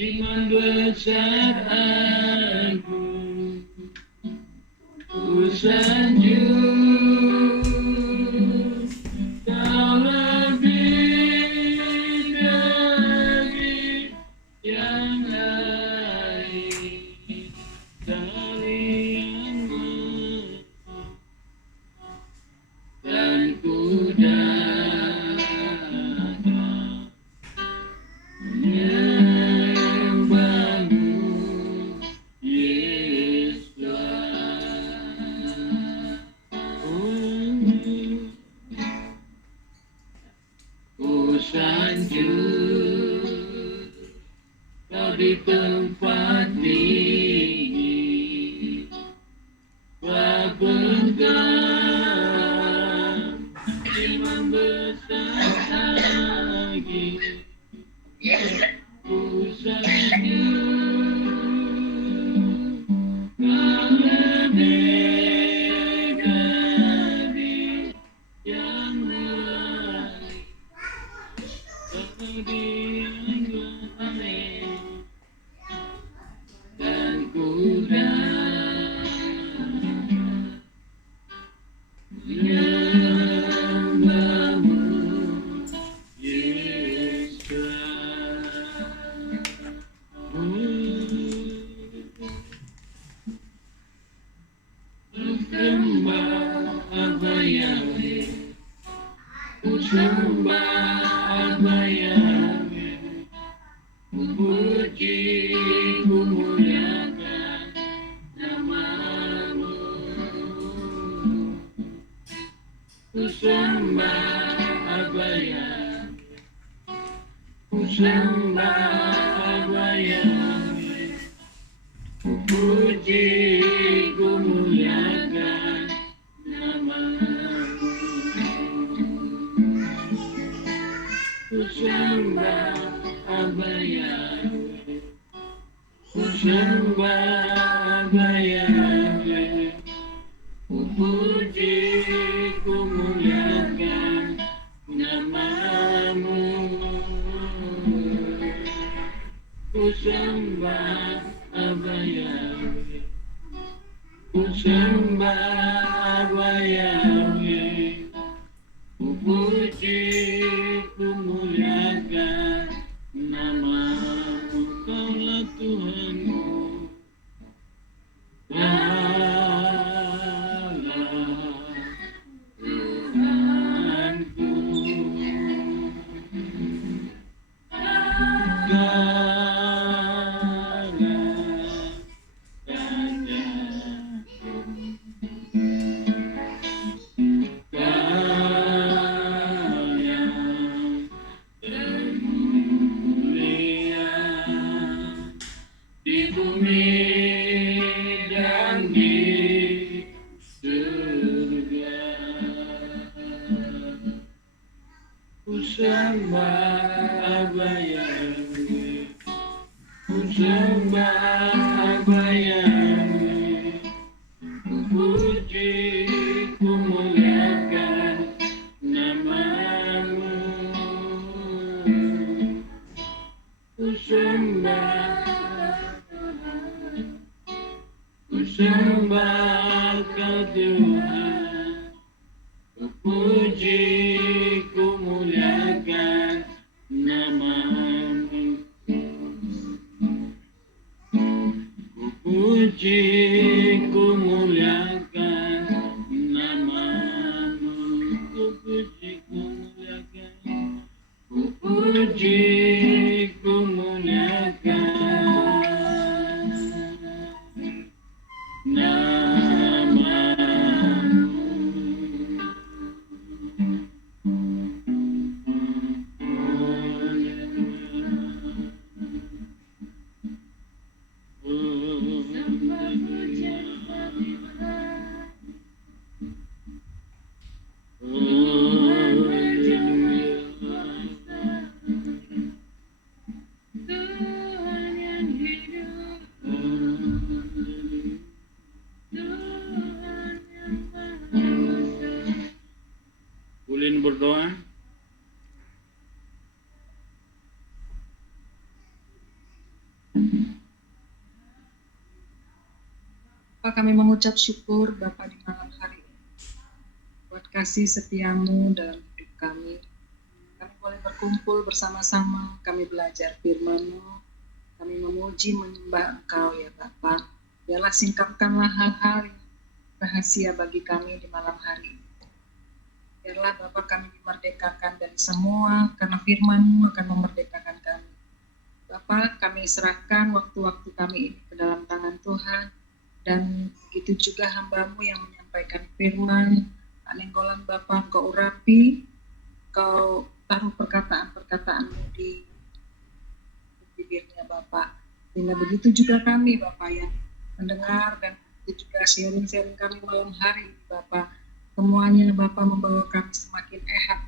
Iman besar aku, ku sanjung, kau lebih dari yang lain, dari yang lain, dan ku datang menyembahmu, Yesus. Ku sanjung kau di tempat tinggi, berpegang iman besar lagi. Ku sanjung kau lebih dari yang lain, dari yang lain, dan ku datang menyembahmu, Yesus. Ku sembah Abba Yahweh, ku sembah Abba Yahweh, ku puji, ku muliakan namamu. Ku sembah Abba Yahweh, ku sembah Abba Yahweh, ku puji, ku muliakan namamu. Ku sembah Abba Yahweh, ku sembah Abba Yahweh, ku puji, ku muliakan namamu. Ku sembah Abba Yahweh, ku sembah Abba Yahweh, ku puji, ku muliakan namamu. Kaulah Tuhanku, Kaulah Tuhanku, Kaulah Rajaku, Kau yang termulia di bumi dan di surga. Ku sembah Abba Yahweh, ku sembah Abba Yahweh, ku puji, ku muliakan namamu. Ku sembah, ku sembah Kau Tuhan, ku puji, ku muliakan namamu. Ku puji, ku muliakan namamu. Ku puji, ku muliakan, ku puji, ku muliakan namamu. Bapa, kami mengucap syukur Bapa di malam hari ini buat kasih setiamu dalam hidup kami. Kami boleh berkumpul bersama-sama, kami belajar firman-Mu, kami memuji menyembah Engkau ya Bapa. Biarlah singkapkanlah hal-hal yang rahasia bagi kami di malam hari ini. Biarlah Bapa kami dimerdekakan dari semua, karena firman-Mu akan memerdekakan kami. Bapa, kami serahkan waktu-waktu kami ini ke dalam tangan Tuhan, dan begitu juga hamba-Mu yang menyampaikan firman, Nenggolan Bapa, Engkau urapi, Engkau taruh perkataan-perkataan-Mu di bibirnya Bapa. Sehingga begitu juga kami Bapa yang mendengar, dan begitu juga sharing-sharing kami malam hari ini Bapa. Semuanya Bapa membawa kami semakin ehat,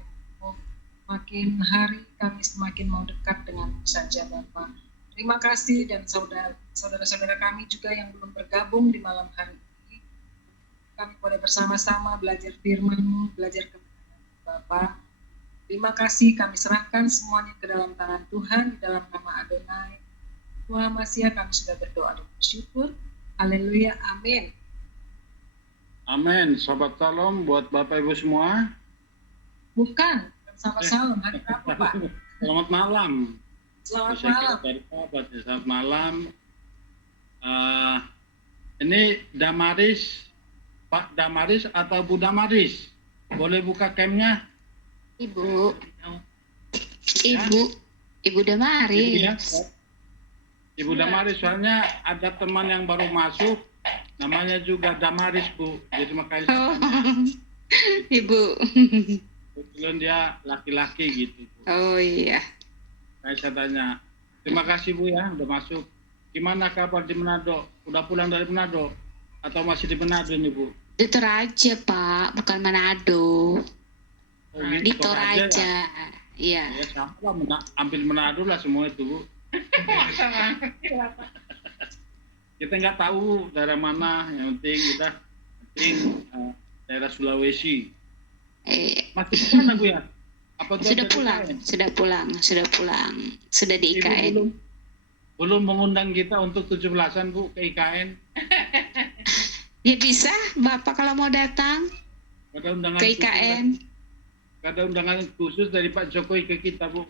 makin hari kami semakin mau dekat dengan-Mu saja Bapa. Terima kasih, dan saudara-saudara kami juga yang belum bergabung di malam hari ini, kami boleh bersama-sama belajar firman-Mu, belajar kebenaran Bapa. Terima kasih, kami serahkan semuanya ke dalam tangan Tuhan, di dalam nama Adonai Tuhan Masiah kami sudah berdoa dan bersyukur. Haleluya, amin. Amin. Shabbat Shalom buat Bapak Ibu semua. Bukan sama salam, hari berapa Pak? Selamat malam. Selamat Saya malam. Selamat malam. Ini Damaris, Pak Damaris atau Bu Damaris? Boleh buka camnya? Ibu Ya. Ibu Damaris. Ibu, ya. Ibu Damaris, soalnya ada teman yang baru masuk, namanya juga Damaris Bu. Jadi makanya Oh, Ibu. kebetulan dia laki-laki gitu Bu. Oh iya. Saya tanya, terima kasih Bu ya udah masuk. Gimana kabar di Manado? Udah pulang dari Manado? Atau masih di Manado nih Bu? Di Toraja Pak, bukan Manado. Oh, Di gitu, Toraja ya? Toraja. Iya. Ya sama lah, ambil Manado lah semua itu Bu. Kita nggak tahu daerah mana, yang penting daerah Sulawesi. Masih di mana Bu ya? Apa tuh Sudah ada di pulang, IKN? sudah di Ibu IKN. belum mengundang kita untuk 17-an Bu ke IKN. Ya bisa, Bapak kalau mau datang Ada undangan ke IKN. Ada undangan khusus dari Pak Jokowi ke kita Bu.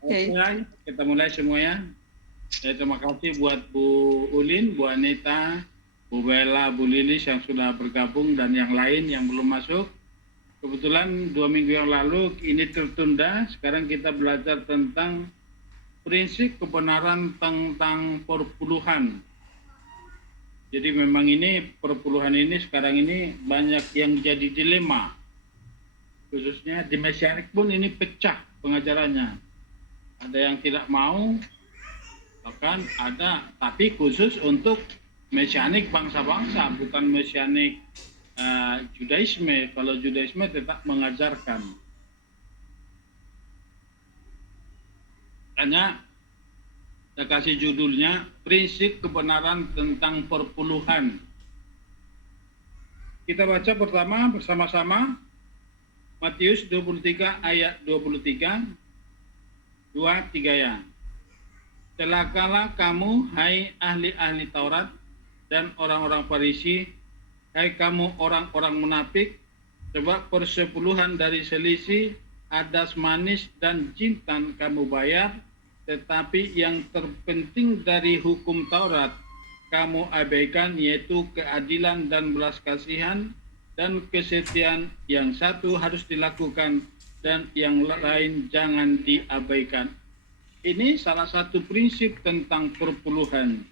Oke, kita mulai semuanya. Terima kasih buat Bu Ulin, Bu Anita, Bu Bella, Bu Lilis yang sudah bergabung, dan yang lain yang belum masuk. Kebetulan 2 minggu yang lalu ini tertunda. Sekarang kita belajar tentang prinsip kebenaran tentang perpuluhan. Jadi memang ini perpuluhan ini sekarang ini banyak yang jadi dilema. Khususnya di Mesianik pun ini pecah pengajarannya. Ada yang tidak mau, bahkan ada, tapi khusus untuk Mesianik bangsa-bangsa, bukan Mesianik Judaisme. Kalau Judaisme tetap mengajarkan. Hanya saya kasih judulnya prinsip kebenaran tentang perpuluhan. Kita baca pertama bersama-sama Matius 23 ayat 23. 2-3 ya. Celakalah kamu, hai ahli-ahli Taurat dan orang-orang Farisi, hai kamu orang-orang munafik, sebab persepuluhan dari selisih, adas manis dan jintan kamu bayar, tetapi yang terpenting dari hukum Taurat kamu abaikan, yaitu keadilan dan belas kasihan dan kesetiaan. Yang satu harus dilakukan dan yang lain jangan diabaikan. Ini salah satu prinsip tentang perpuluhan.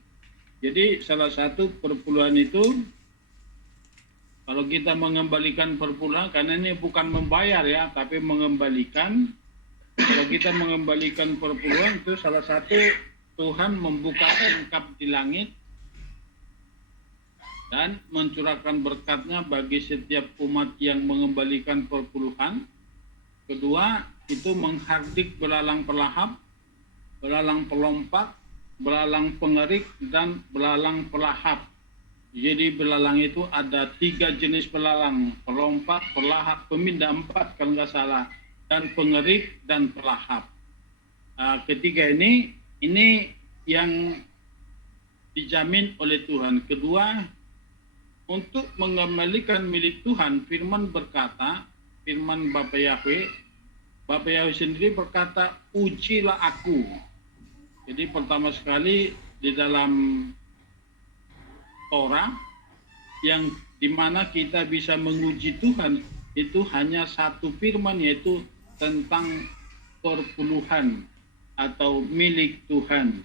Jadi salah satu perpuluhan itu, kalau kita mengembalikan perpuluhan, karena ini bukan membayar ya, tapi mengembalikan. Kalau kita mengembalikan perpuluhan itu salah satu, Tuhan membuka tingkap di langit dan mencurahkan berkat-Nya bagi setiap umat yang mengembalikan perpuluhan. Kedua, itu menghardik belalang pelahap, belalang pelompat, belalang pengerik, dan belalang pelahap. Jadi belalang itu ada 3 jenis belalang, pelompat, pelahap, pemindah 4 kalau nggak salah, dan pengerik dan pelahap. Ketiga ini yang dijamin oleh Tuhan. Kedua, untuk mengembalikan milik Tuhan, firman berkata, firman Bapa Yahweh sendiri berkata, ujilah aku. Jadi pertama sekali di dalam Torah, yang dimana kita bisa menguji Tuhan, itu hanya satu firman, yaitu tentang perpuluhan atau milik Tuhan.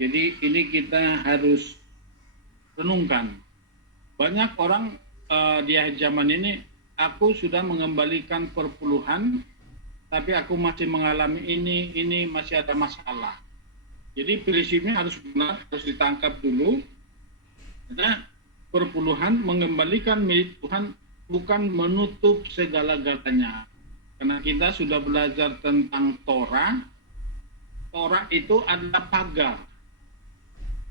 Jadi ini kita harus renungkan. Banyak orang di akhir zaman ini, aku sudah mengembalikan perpuluhan, tapi aku masih mengalami ini masih ada masalah. Jadi prinsipnya harus benar, harus ditangkap dulu. Karena perpuluhan mengembalikan milik Tuhan bukan menutup segala-galanya. Karena kita sudah belajar tentang Torah. Torah itu adalah pagar.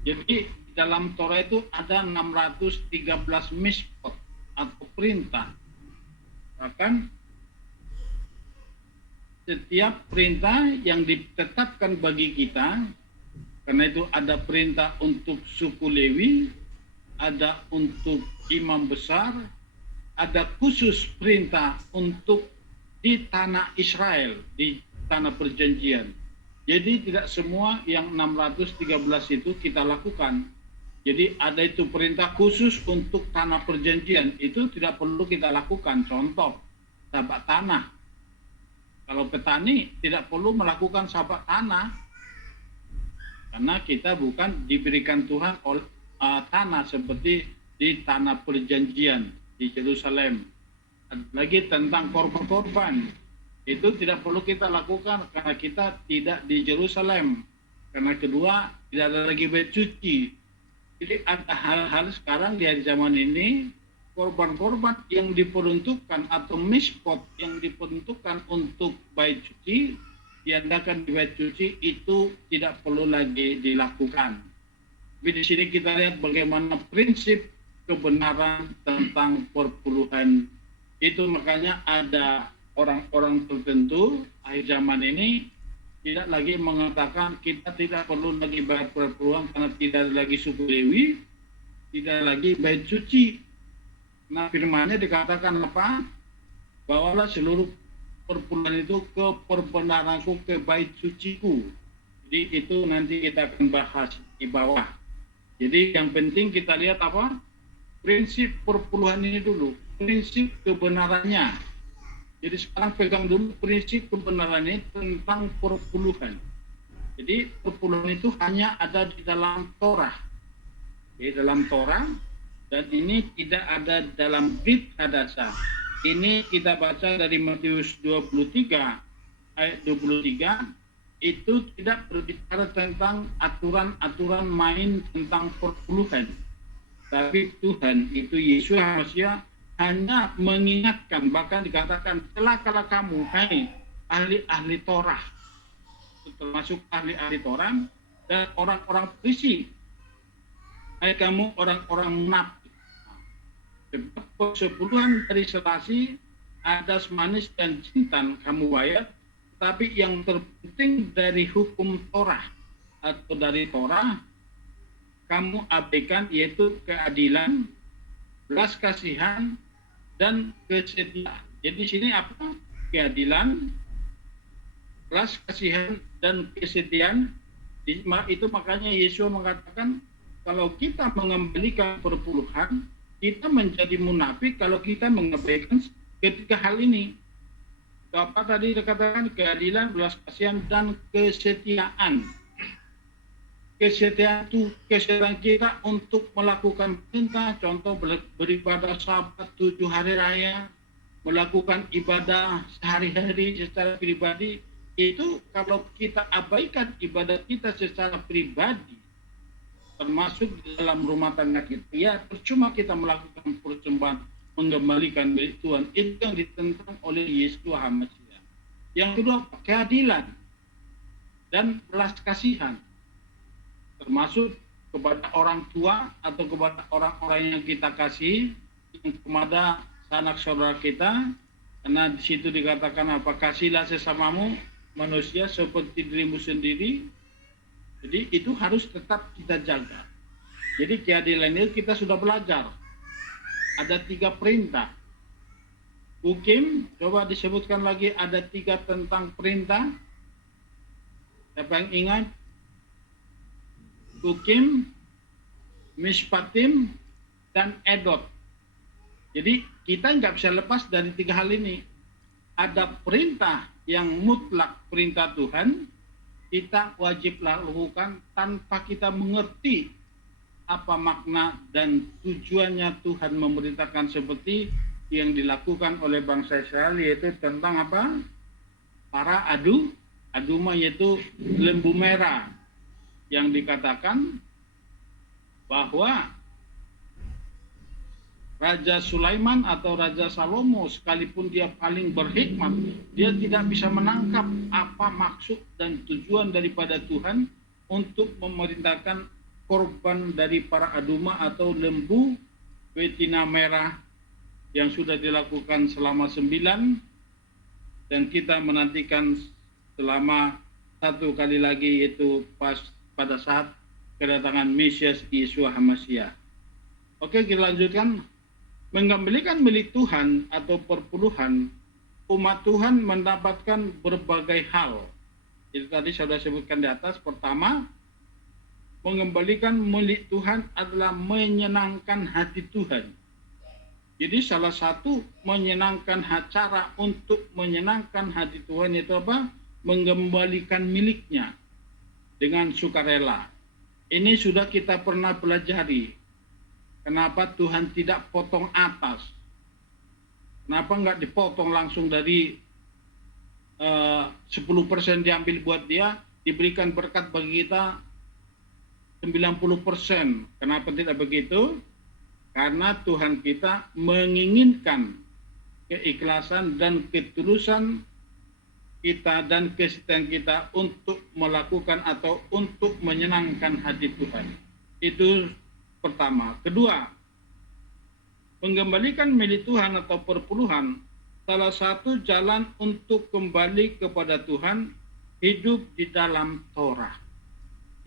Jadi dalam Torah itu ada 613 mispot atau perintah. Bahkan setiap perintah yang ditetapkan bagi kita, karena itu ada perintah untuk suku Lewi, ada untuk imam besar, ada khusus perintah untuk di tanah Israel, di tanah perjanjian. Jadi tidak semua yang 613 itu kita lakukan. Jadi ada itu perintah khusus untuk tanah perjanjian, itu tidak perlu kita lakukan. Contoh, sabak tanah. Kalau petani tidak perlu melakukan sabak tanah, karena kita bukan diberikan Tuhan tanah seperti di tanah perjanjian di Yerusalem. Lagi tentang korban-korban, itu tidak perlu kita lakukan karena kita tidak di Yerusalem. Karena kedua, tidak ada lagi bait suci. Jadi ada hal-hal sekarang di hari zaman ini, korban-korban yang diperuntukkan atau mispot yang diperuntukkan untuk bait suci, diadakan di bait suci, itu tidak perlu lagi dilakukan. Tapi di sini kita lihat bagaimana prinsip kebenaran tentang perpuluhan. Itu makanya ada orang-orang tertentu akhir zaman ini tidak lagi mengatakan kita tidak perlu lagi bayar perpuluhan karena tidak lagi suku Lewi, tidak lagi bait suci. Nah, firman-Nya dikatakan apa? Bawalah seluruh perpuluhan itu ke perbenaranku, ke bait suciku. Jadi itu nanti kita akan bahas di bawah. Jadi yang penting kita lihat apa? Prinsip perpuluhan ini dulu, prinsip kebenarannya. Jadi sekarang pegang dulu prinsip kebenarannya tentang perpuluhan. Jadi perpuluhan itu hanya ada di dalam Torah. Di dalam Torah, dan ini tidak ada dalam Brit Hadasa. Ini kita baca dari Matius 23 ayat 23, itu tidak berbicara tentang aturan-aturan main tentang perpuluhan. Tapi Tuhan itu Yesus Masia hanya mengingatkan, bahkan dikatakan celakalah kamu hai ahli-ahli Torah, termasuk ahli-ahli Torah dan orang-orang Farisi, hai kamu orang-orang munafik. Sebab persepuluhan dari selasi ada manis dan jintan kamu bayar, tapi yang terpenting dari hukum Torah atau dari Torah kamu abaikan, yaitu keadilan, belas kasihan, dan kesetiaan. Jadi sini apa? Keadilan, belas kasihan, dan kesetiaan. Itu makanya Yesus mengatakan kalau kita mengembalikan perpuluhan, kita menjadi munafik kalau kita mengabaikan ketiga hal ini. Apa tadi dikatakan? Keadilan, belas kasihan, dan kesetiaan. Kesetiaan itu kesetiaan kita untuk melakukan perintah, contoh beribadah Sabat 7 hari raya, melakukan ibadah sehari-hari secara pribadi. Itu kalau kita abaikan ibadah kita secara pribadi, termasuk di dalam rumah tangga kita, ya percuma kita melakukan persembahan mengembalikan milik Tuhan. Itu yang ditentang oleh Yesus Tuhan Mesias. Yang kedua, keadilan dan belas kasihan, termasuk kepada orang tua atau kepada orang-orang yang kita kasih, kepada sanak saudara kita. Karena di situ dikatakan apa? Kasihlah sesamamu manusia seperti dirimu sendiri. Jadi itu harus tetap kita jaga. Jadi keadilan itu kita sudah belajar. Ada 3 perintah. Hukim, coba disebutkan lagi, ada 3 tentang perintah. Siapa yang ingat? Hukim, mishpatim, dan edot. Jadi kita nggak bisa lepas dari 3 hal ini. Ada perintah yang mutlak, perintah Tuhan, kita wajib lakukan tanpa kita mengerti apa makna dan tujuannya Tuhan memerintahkan seperti yang dilakukan oleh bangsa Israel, yaitu tentang apa? Para aduma, yaitu lembu merah, yang dikatakan bahwa Raja Sulaiman atau Raja Salomo, sekalipun dia paling berhikmat, dia tidak bisa menangkap apa maksud dan tujuan daripada Tuhan untuk memerintahkan korban dari para aduma atau lembu betina merah yang sudah dilakukan selama 9, dan kita menantikan selama 1 kali lagi, yaitu pada saat kedatangan Mesias Yeshua HaMashiach. Oke, kita lanjutkan. Mengembalikan milik Tuhan atau perpuluhan, umat Tuhan mendapatkan berbagai hal. Itu tadi saya sudah sebutkan di atas. Pertama, mengembalikan milik Tuhan adalah menyenangkan hati Tuhan. Jadi salah satu menyenangkan cara untuk menyenangkan hati Tuhan itu apa? Mengembalikan miliknya dengan sukarela. Ini sudah kita pernah pelajari. Kenapa Tuhan tidak potong atas? Kenapa nggak dipotong langsung dari 10% diambil buat dia, diberikan berkat bagi kita 90%. Kenapa tidak begitu? Karena Tuhan kita menginginkan keikhlasan dan ketulusan kita dan kesetiaan kita untuk melakukan atau untuk menyenangkan hati Tuhan. Itu pertama. Kedua, mengembalikan milik Tuhan atau perpuluhan, salah satu jalan untuk kembali kepada Tuhan, hidup di dalam Torah.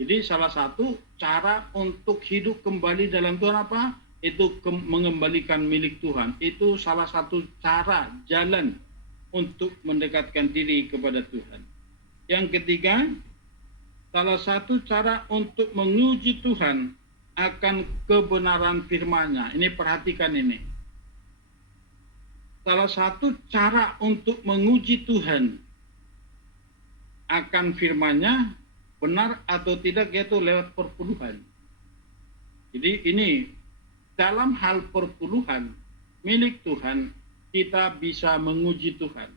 Jadi salah satu cara untuk hidup kembali dalam Tuhan apa? Itu mengembalikan milik Tuhan. Itu salah satu cara, jalan untuk mendekatkan diri kepada Tuhan. Yang ketiga, salah satu cara untuk menguji Tuhan akan kebenaran firman-Nya. Ini perhatikan ini. Salah satu cara untuk menguji Tuhan akan firman-Nya benar atau tidak, yaitu lewat perpuluhan. Jadi ini dalam hal perpuluhan milik Tuhan, kita bisa menguji Tuhan.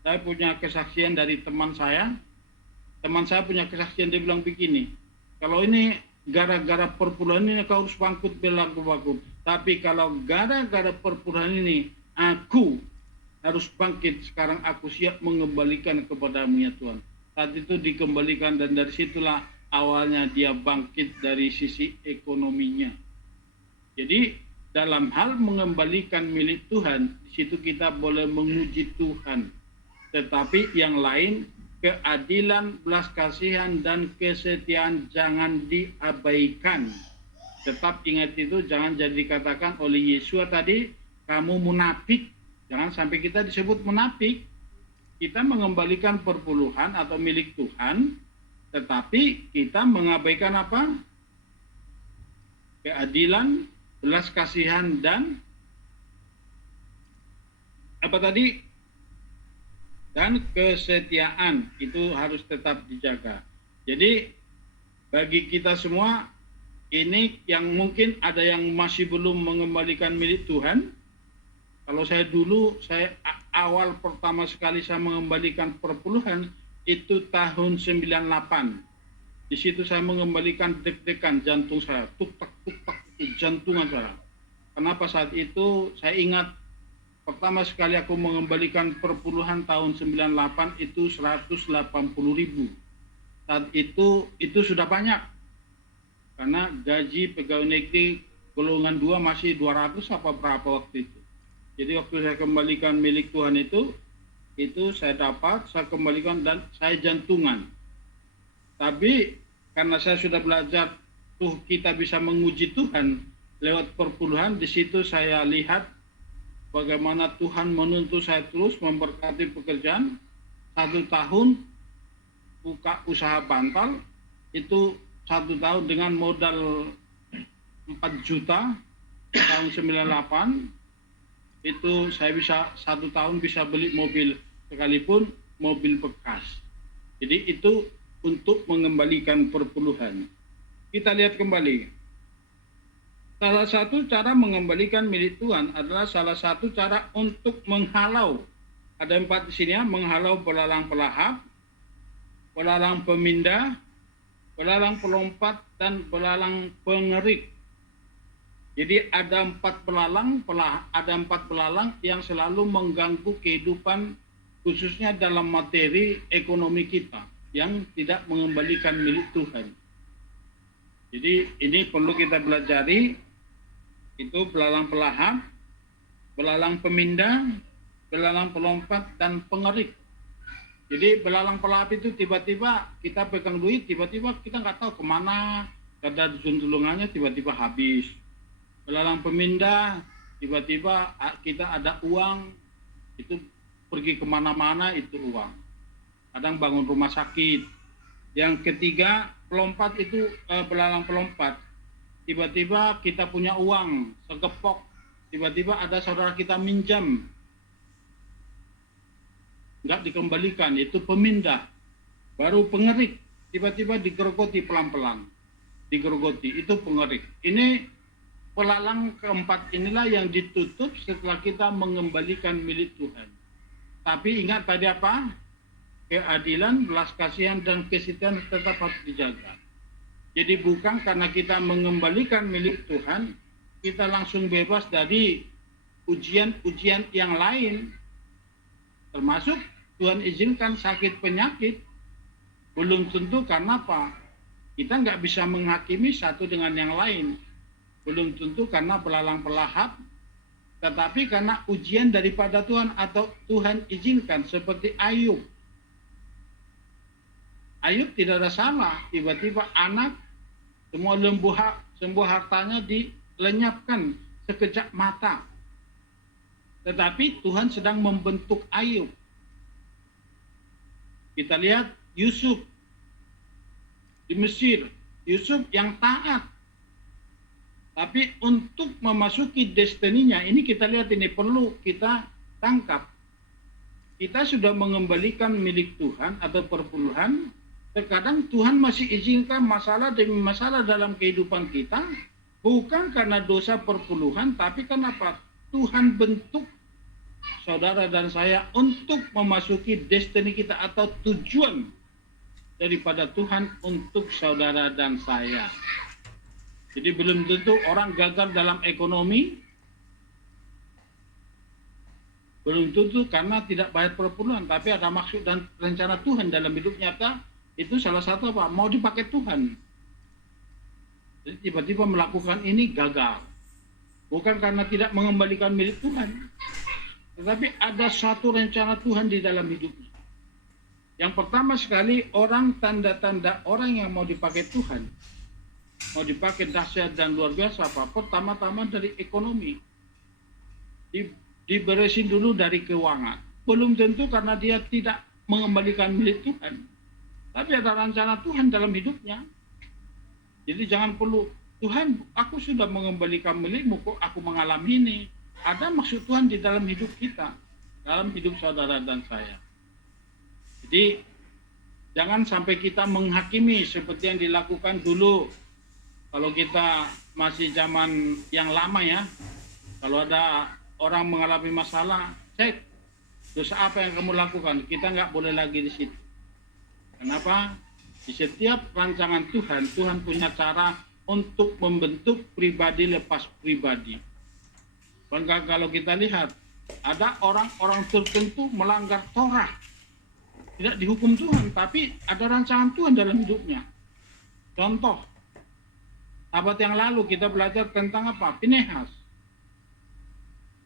Saya punya kesaksian dari teman saya. Teman saya punya kesaksian, dia bilang begini, kalau ini gara-gara perpuluhan ini kau harus bangkit berlaku-laku. Tapi kalau gara-gara perpuluhan ini aku harus bangkit, sekarang aku siap mengembalikan kepadamu ya Tuhan. Saat itu dikembalikan, dan dari situlah awalnya dia bangkit dari sisi ekonominya. Jadi dalam hal mengembalikan milik Tuhan, di situ kita boleh menguji Tuhan. Tetapi yang lain, keadilan, belas kasihan, dan kesetiaan jangan diabaikan. Tetap ingat itu, jangan jadi dikatakan oleh Yesus tadi, kamu munafik. Jangan sampai kita disebut munafik. Kita mengembalikan perpuluhan atau milik Tuhan, tetapi kita mengabaikan apa? Keadilan, belas kasihan, dan apa tadi? Dan kesetiaan itu harus tetap dijaga. Jadi bagi kita semua ini yang mungkin ada yang masih belum mengembalikan milik Tuhan. Kalau saya dulu, saya awal pertama sekali saya mengembalikan perpuluhan itu tahun 98. Di situ saya mengembalikan deg-degan jantung saya, tuk-tak itu jantungan saya. Kenapa saat itu saya ingat pertama sekali aku mengembalikan perpuluhan tahun 98 itu 180.000. Saat itu sudah banyak. Karena gaji pegawai negeri golongan 2 masih 200 apa berapa waktu itu. Jadi waktu saya kembalikan milik Tuhan itu saya dapat, saya kembalikan dan saya jantungan. Tapi karena saya sudah belajar kita bisa menguji Tuhan lewat perpuluhan. Di situ saya lihat bagaimana Tuhan menuntut saya terus memberkati pekerjaan. 1 tahun buka usaha bantal, itu 1 tahun dengan modal 4 juta tahun 98, itu saya bisa 1 tahun bisa beli mobil, sekalipun mobil bekas. Jadi itu untuk mengembalikan perpuluhan. Kita lihat kembali. Salah satu cara mengembalikan milik Tuhan adalah salah satu cara untuk menghalau. Ada 4 di sini ya, menghalau belalang pelahap, belalang pemindah, belalang pelompat, dan belalang pengerik. Jadi ada 4 belalang yang selalu mengganggu kehidupan, khususnya dalam materi ekonomi kita, yang tidak mengembalikan milik Tuhan. Jadi ini perlu kita pelajari. Itu belalang pelahap, belalang pemindah, belalang pelompat, dan pengerik. Jadi belalang pelahap itu tiba-tiba kita pegang duit, tiba-tiba kita nggak tahu kemana, ada junjulungannya tiba-tiba habis. Belalang pemindah, tiba-tiba kita ada uang, itu pergi kemana-mana itu uang. Kadang bangun rumah sakit. Yang ketiga, pelompat itu belalang pelompat. Tiba-tiba kita punya uang segepok, tiba-tiba ada saudara kita minjam, nggak dikembalikan, itu pemindah. Baru pengerik, tiba-tiba digerogoti pelan-pelan, digerogoti, itu pengerik. Ini belalang keempat inilah yang ditutup setelah kita mengembalikan milik Tuhan. Tapi ingat tadi apa? Keadilan, belas kasihan, dan kesetiaan tetap harus dijaga. Jadi bukan karena kita mengembalikan milik Tuhan, kita langsung bebas dari ujian-ujian yang lain. Termasuk Tuhan izinkan sakit penyakit, belum tentu karena apa? Kita nggak bisa menghakimi satu dengan yang lain. Belum tentu karena belalang pelahap, tetapi karena ujian daripada Tuhan atau Tuhan izinkan, seperti Ayub. Ayub tidak ada salah, tiba-tiba anak, semua hartanya dilenyapkan sekejap mata. Tetapi Tuhan sedang membentuk Ayub. Kita lihat Yusuf di Mesir, Yusuf yang taat. Tapi untuk memasuki destininya, ini kita lihat, ini perlu kita tangkap. Kita sudah mengembalikan milik Tuhan atau perpuluhan. Terkadang Tuhan masih izinkan masalah demi masalah dalam kehidupan kita, bukan karena dosa perpuluhan, tapi kenapa? Tuhan bentuk saudara dan saya untuk memasuki destiny kita atau tujuan daripada Tuhan untuk saudara dan saya. Jadi belum tentu orang gagal dalam ekonomi, belum tentu karena tidak bayar perpuluhan, tapi ada maksud dan rencana Tuhan dalam hidup nyata. Itu salah satu apa? Mau dipakai Tuhan. Jadi tiba-tiba melakukan ini gagal. Bukan karena tidak mengembalikan milik Tuhan, tetapi ada satu rencana Tuhan di dalam hidupnya. Yang pertama sekali, tanda-tanda orang yang mau dipakai Tuhan, mau dipakai dahsyat dan luar biasa apa? Pertama-tama dari ekonomi. Diberesin dulu dari keuangan. Belum tentu karena dia tidak mengembalikan milik Tuhan, tapi ada rencana Tuhan dalam hidupnya. Jadi jangan perlu, Tuhan aku sudah mengembalikan milikmu, kok aku mengalami ini. Ada maksud Tuhan di dalam hidup kita, dalam hidup saudara dan saya. Jadi jangan sampai kita menghakimi seperti yang dilakukan dulu. Kalau kita masih zaman yang lama ya, kalau ada orang mengalami masalah, cek dosa apa yang kamu lakukan, kita nggak boleh lagi di situ. Kenapa? Di setiap rancangan Tuhan, Tuhan punya cara untuk membentuk pribadi lepas pribadi. Bahkan kalau kita lihat, ada orang-orang tertentu melanggar Torah, tidak dihukum Tuhan, tapi ada rancangan Tuhan dalam hidupnya. Contoh, abad yang lalu kita belajar tentang apa? Pinehas.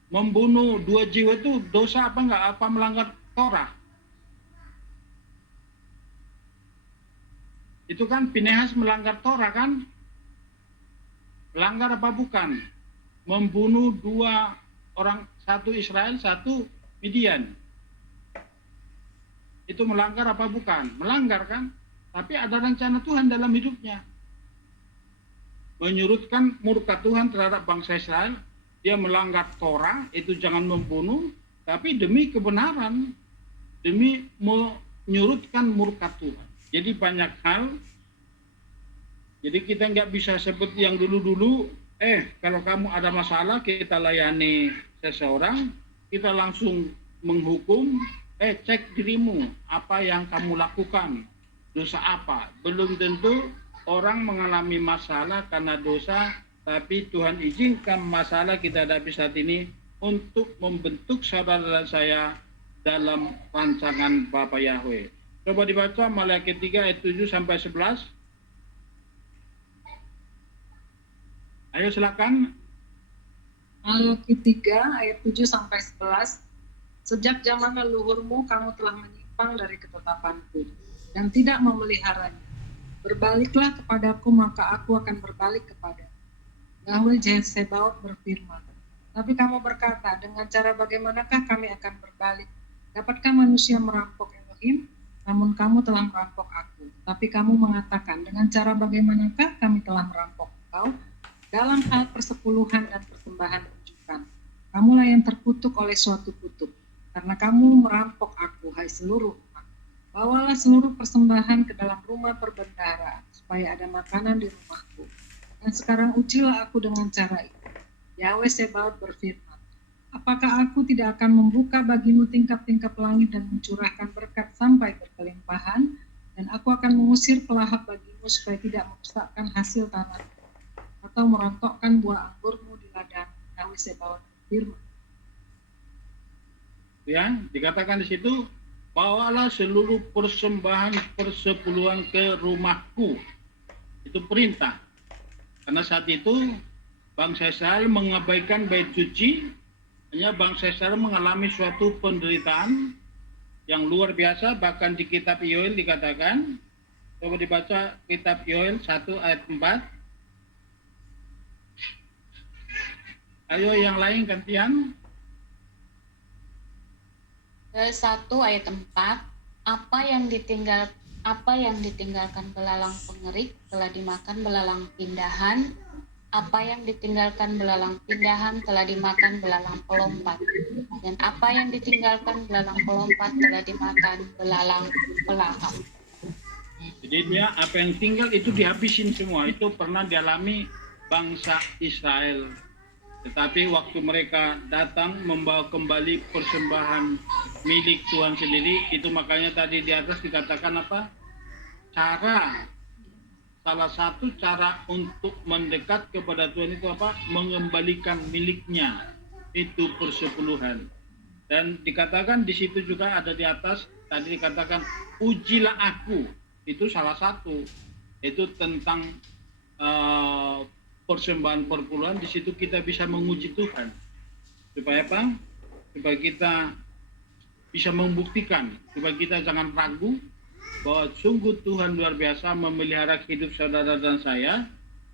Membunuh 2 jiwa itu dosa apa enggak? Apa melanggar Torah? Itu kan Pinehas melanggar Torah kan? Melanggar apa bukan? Membunuh 2 orang, 1 Israel, 1 Midian. Itu melanggar apa bukan? Melanggar kan? Tapi ada rencana Tuhan dalam hidupnya. Menyurutkan murka Tuhan terhadap bangsa Israel. Dia melanggar Torah, itu jangan membunuh, tapi demi kebenaran, demi menyurutkan murka Tuhan. Jadi banyak hal. Jadi kita nggak bisa seperti yang dulu-dulu, kalau kamu ada masalah kita layani seseorang, kita langsung menghukum, cek dirimu, apa yang kamu lakukan, dosa apa. Belum tentu orang mengalami masalah karena dosa, tapi Tuhan izinkan masalah kita hadapi saat ini untuk membentuk saudara dan saya dalam rancangan Bapa Yahweh. Coba dibaca Maliaki 3 ayat 7 sampai 11. Ayo silakan. Maliaki 3 ayat 7 sampai 11. Sejak zaman leluhurmu kamu telah menyimpang dari ketetapanku dan tidak memeliharanya. Berbaliklah kepadaku, maka aku akan berbalik kepadamu. Yahweh Sebaot berfirman. Tapi kamu berkata, dengan cara bagaimanakah kami akan berbalik? Dapatkah manusia merampok Elohim? Namun kamu telah merampok aku. Tapi kamu mengatakan, dengan cara bagaimanakah kami telah merampok engkau? Dalam hal persepuluhan dan persembahan rujukan. Kamulah yang terkutuk oleh suatu kutuk. Karena kamu merampok aku, hai seluruh umat. Bawalah seluruh persembahan ke dalam rumah perbendaharaan, supaya ada makanan di rumahku. Dan sekarang ujilah aku dengan cara itu. Yahweh Sebaot berfirman, apakah aku tidak akan membuka bagimu tingkap-tingkap langit dan mencurahkan berkat sampai berkelimpahan, dan aku akan mengusir pelahap bagimu supaya tidak merusakkan hasil tanah, atau merontokkan buah anggurmu di ladang. Yahweh Sebaot berfirman. Ya, dikatakan di situ, bawalah seluruh persembahan persepuluhan ke rumahku. Itu perintah. Karena saat itu bangsa Israel mengabaikan bait suci, hanya bangsa Israel mengalami suatu penderitaan yang luar biasa. Bahkan di kitab Yoel dikatakan, coba dibaca kitab Yoel 1 ayat 4. Ayo yang lain gantian. 1 ayat 4, apa yang ditinggalkan belalang pengerik telah dimakan belalang pindahan, apa yang ditinggalkan belalang pindahan telah dimakan belalang pelompat, dan apa yang ditinggalkan belalang pelompat telah dimakan belalang pelahap. Jadi dia apa yang tinggal itu dihabisin semua. Itu pernah dialami bangsa Israel. Tetapi waktu mereka datang membawa kembali persembahan milik Tuhan sendiri, itu makanya tadi di atas dikatakan apa? Salah satu cara untuk mendekat kepada Tuhan itu apa? Mengembalikan miliknya, itu persepuluhan. Dan dikatakan di situ juga ada di atas, tadi dikatakan ujilah aku, itu salah satu. Itu tentang persembahan perpuluhan. Di situ kita bisa menguji Tuhan. Supaya apa? Supaya kita bisa membuktikan, supaya kita jangan ragu bahwa sungguh Tuhan luar biasa memelihara hidup saudara dan saya.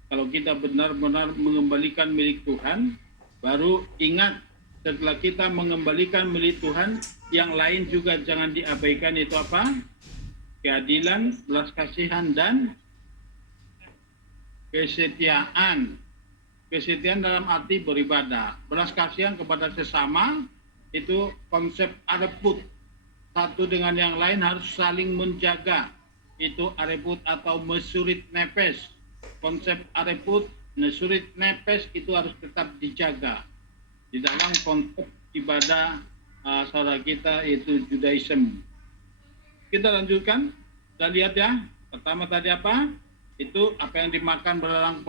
Kalau kita benar-benar mengembalikan milik Tuhan, baru ingat setelah kita mengembalikan milik Tuhan, yang lain juga jangan diabaikan. Itu apa? Keadilan, belas kasihan, dan kesetiaan. Kesetiaan dalam arti beribadah. Belas kasihan kepada sesama, itu konsep areput. Satu dengan yang lain harus saling menjaga. Itu areput atau mesurit nepes. Konsep areput, mesurit nepes itu harus tetap dijaga. Di dalam konsep ibadah saudara kita itu Judaism. Kita lanjutkan. Kita lihat ya. Pertama tadi apa? Itu apa yang dimakan belalang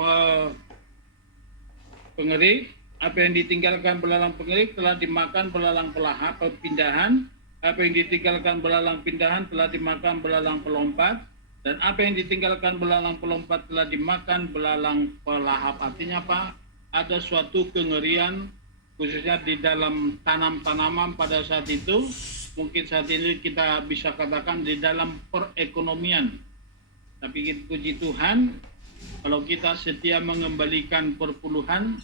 pengerik, apa yang ditinggalkan belalang pengerik telah dimakan belalang pelahap pindahan, apa yang ditinggalkan belalang pindahan telah dimakan belalang pelompat, dan apa yang ditinggalkan belalang pelompat telah dimakan belalang pelahap. Artinya apa? Ada suatu kengerian khususnya di dalam tanam-tanaman pada saat itu. Mungkin saat ini kita bisa katakan di dalam perekonomian. Tapi puji Tuhan, kalau kita setia mengembalikan perpuluhan,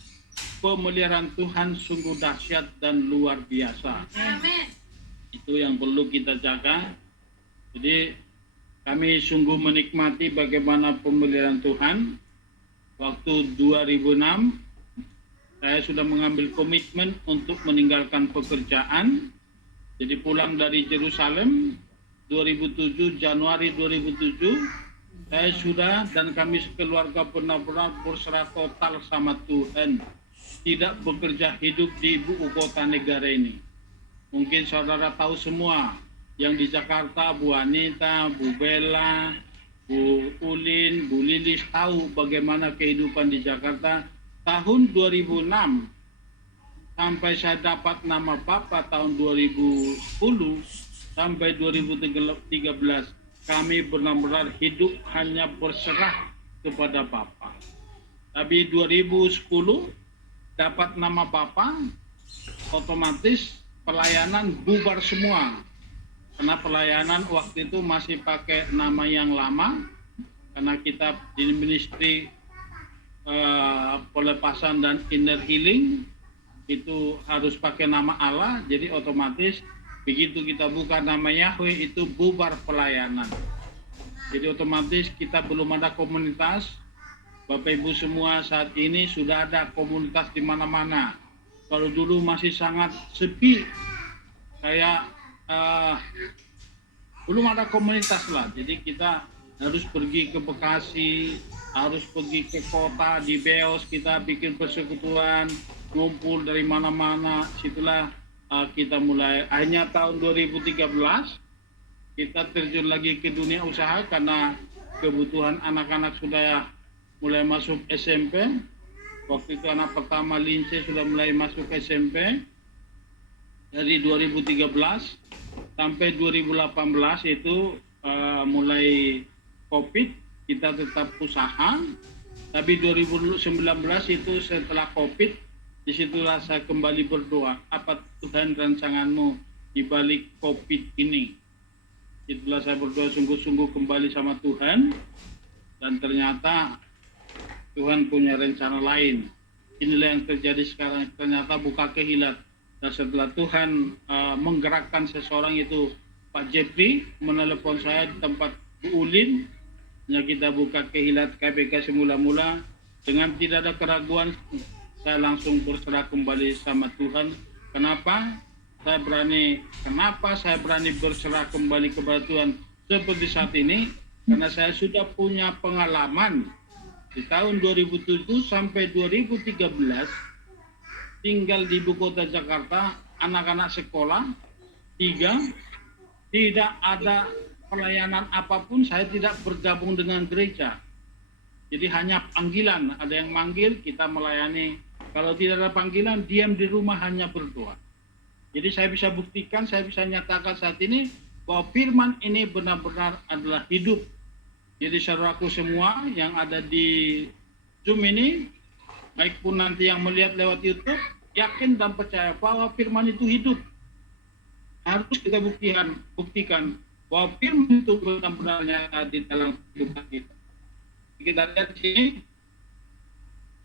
pemeliharaan Tuhan sungguh dahsyat dan luar biasa. Amin. Itu yang perlu kita jaga. Jadi kami sungguh menikmati bagaimana pemeliharaan Tuhan. Waktu 2006, saya sudah mengambil komitmen untuk meninggalkan pekerjaan. Jadi pulang dari Yerusalem 2007, Januari 2007, saya sudah dan kami sekeluarga benar-benar berserah total sama Tuhan. Tidak bekerja hidup di ibu kota negara ini. Mungkin saudara tahu semua, yang di Jakarta, Bu Anita, Bu Bella, Bu Ulin, Bu Lilis tahu bagaimana kehidupan di Jakarta. Tahun 2006 sampai saya dapat nama Papa tahun 2010 sampai 2013, kami benar-benar hidup hanya berserah kepada Papa. Tapi 2010 dapat nama Papa, otomatis pelayanan bubar semua. Karena pelayanan waktu itu masih pakai nama yang lama, karena kita di ministry pelepasan dan inner healing itu harus pakai nama Allah, jadi otomatis begitu kita buka nama Yahweh itu bubar pelayanan. Jadi otomatis kita belum ada komunitas. Bapak Ibu semua saat ini sudah ada komunitas di mana-mana. Kalau dulu masih sangat sepi, kayak belum ada komunitas lah. Jadi kita harus pergi ke Bekasi, harus pergi ke kota, di Beos kita bikin persekutuan, ngumpul dari mana-mana. Situlah kita mulai. Akhirnya tahun 2013 kita terjun lagi ke dunia usaha karena kebutuhan anak-anak sudah mulai masuk SMP. Waktu itu anak pertama Lince sudah mulai masuk SMP. Dari 2013 sampai 2018 itu mulai COVID, kita tetap usaha. Tapi 2019 itu setelah COVID, disitulah saya kembali berdoa, apa Tuhan rancanganmu di balik COVID ini. Itulah saya berdoa sungguh-sungguh kembali sama Tuhan, dan ternyata Tuhan punya rencana lain. Inilah yang terjadi sekarang, ternyata buka kehilat. Dan setelah Tuhan menggerakkan seseorang itu, Pak Jeffrey menelepon saya di tempat Bu Ulin, kita buka kehilat KBK semula-mula, dengan tidak ada keraguan, saya langsung berserah kembali sama Tuhan. Kenapa saya berani berserah kembali kepada Tuhan seperti saat ini? Karena saya sudah punya pengalaman di tahun 2007 sampai 2013 tinggal di ibu kota Jakarta, anak-anak sekolah 3, tidak ada pelayanan apapun, saya tidak bergabung dengan gereja. Jadi hanya panggilan, ada yang manggil kita melayani. Kalau tidak ada panggilan, diam di rumah hanya berdoa. Jadi saya bisa buktikan, saya bisa nyatakan saat ini bahwa firman ini benar-benar adalah hidup. Jadi saudaraku semua yang ada di Zoom ini, baik pun nanti yang melihat lewat YouTube, yakin dan percaya bahwa firman itu hidup. Harus kita buktikan bahwa firman itu benar-benar nyata di dalam kehidupan kita. Kita lihat di sini,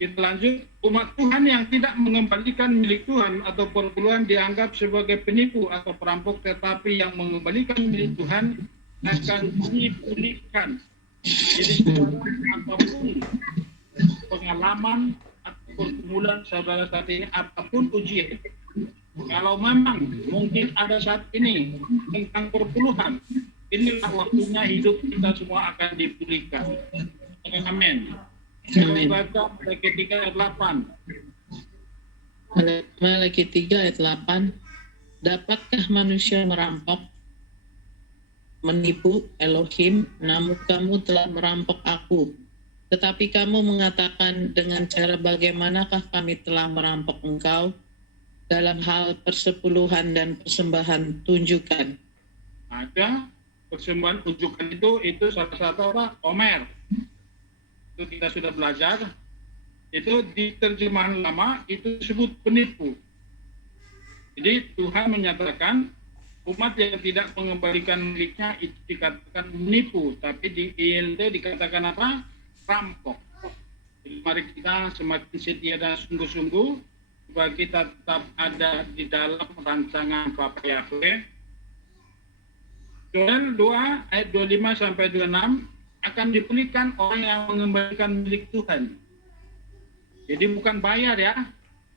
kita lanjut. Umat Tuhan yang tidak mengembalikan milik Tuhan atau perpuluhan dianggap sebagai penipu atau perampok, tetapi yang mengembalikan milik Tuhan akan dipulihkan. Jadi apapun pengalaman atau pergumulan saudara saat ini, apapun ujian, kalau memang mungkin ada saat ini tentang perpuluhan, inilah waktunya hidup kita semua akan dipulihkan. Amin. Kita baca Malaki 3 ayat 8. Malaki 3 ayat 8. Dapatkah manusia merampok, menipu Elohim? Namun kamu telah merampok aku. Tetapi kamu mengatakan, dengan cara bagaimanakah kami telah merampok engkau? Dalam hal persepuluhan dan persembahan tunjukkan. Ada persembahan tunjukkan itu salah satu apa? Omer. Itu kita sudah belajar. Itu di terjemahan lama itu disebut penipu. Jadi Tuhan menyatakan umat yang tidak mengembalikan miliknya itu dikatakan menipu, tapi di ILT dikatakan apa? Rampok. Jadi mari kita semakin setia dan sungguh-sungguh supaya kita tetap ada di dalam rancangan Bapa Yahweh. Joel 2 ayat 25 sampai 26 akan dipulihkan orang yang mengembalikan milik Tuhan. Jadi bukan bayar ya.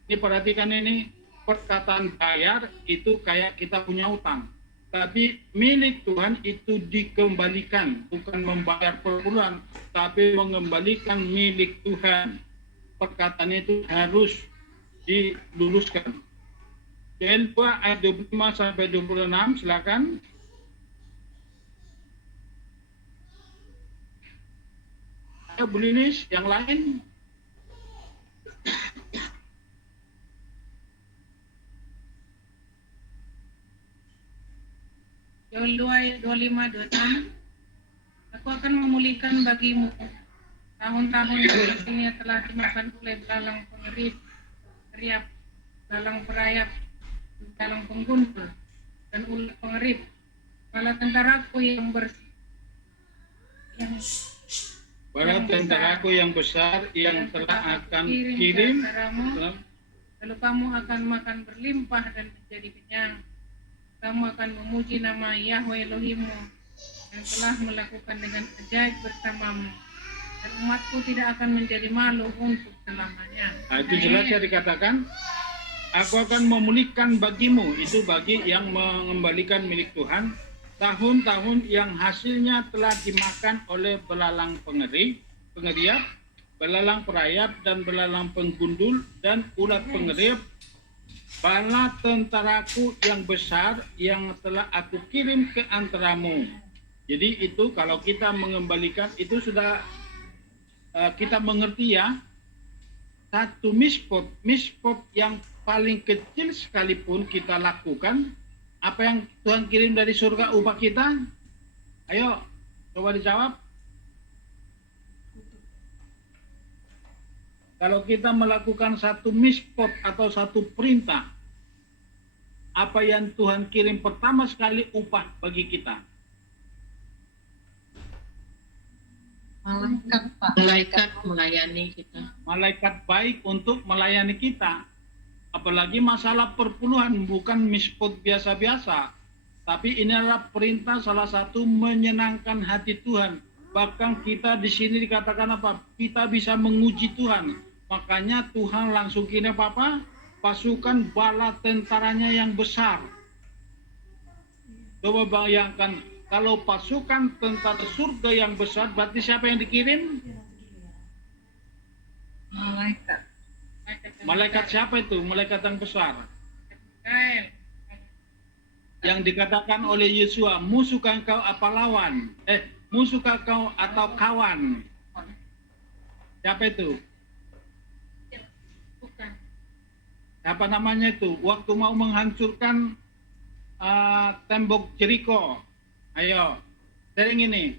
Ini perhatikan ini, perkataan bayar itu kayak kita punya utang. Tapi milik Tuhan itu dikembalikan, bukan membayar per bulan, tapi mengembalikan milik Tuhan. Perkataan itu harus diluluskan. Joel 2 ayat 25 sampai 26, silakan. Ayo Bu Linis, yang lain. Joel 2 ayat 25, 26. Aku akan memulihkan bagimu tahun-tahun yang hasilnya telah dimakan oleh belalang pengerit, teriak, belalang perayap, belalang penggundul, dan ulat pengerit. Bala tentaraku yang bersih, Bala tentaraku yang besar yang telah akan kirim, lalu kamu akan makan berlimpah dan menjadi kenyang. Kamu akan memuji nama Yahweh Elohimmu yang telah melakukan dengan ajaib bersamamu, dan umatku tidak akan menjadi malu untuk selamanya. Nah, itu jelas ya dikatakan, aku akan memulihkan bagimu, itu bagi yang mengembalikan milik Tuhan, tahun-tahun yang hasilnya telah dimakan oleh belalang pengeriap, belalang perayap, dan belalang penggundul, dan ulat pengeriap, bala tentaraku yang besar yang telah aku kirim ke antaramu. Jadi itu kalau kita mengembalikan itu sudah kita mengerti ya, satu mispot yang paling kecil sekalipun kita lakukan, apa yang Tuhan kirim dari surga upah kita? Ayo, coba dijawab. Kalau kita melakukan satu mispot atau satu perintah, apa yang Tuhan kirim pertama sekali upah bagi kita? Malaikat, Pak. Malaikat melayani kita. Malaikat baik untuk melayani kita. Apalagi masalah perpuluhan, bukan mispot biasa-biasa. Tapi ini adalah perintah salah satu menyenangkan hati Tuhan. Bahkan kita di sini dikatakan apa? Kita bisa menguji Tuhan. Makanya Tuhan langsung kirim apa? Pasukan bala tentaranya yang besar. Coba bayangkan, kalau pasukan tentara surga yang besar, berarti siapa yang dikirim? Malaikat. Malaikat siapa itu? Malaikat yang besar. Mikael, Yang dikatakan oleh Yesua, musuhkah kau apa lawan? Musuhkah kau atau kawan? Siapa itu? bukan. Apa namanya itu? Waktu mau menghancurkan tembok Jericho. Ayo, sering ini.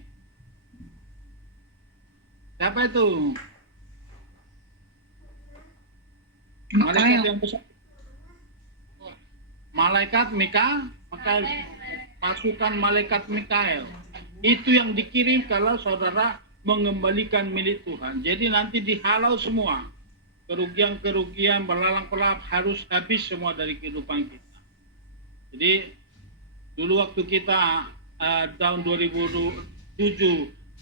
Siapa itu? Malaikat yang besar. Malaikat Mikael, pasukan malaikat Mikael. Itu yang dikirim kalau saudara mengembalikan milik Tuhan. Jadi nanti dihalau semua. Kerugian-kerugian, belalang-pelap harus habis semua dari kehidupan kita. Jadi dulu waktu kita tahun 2007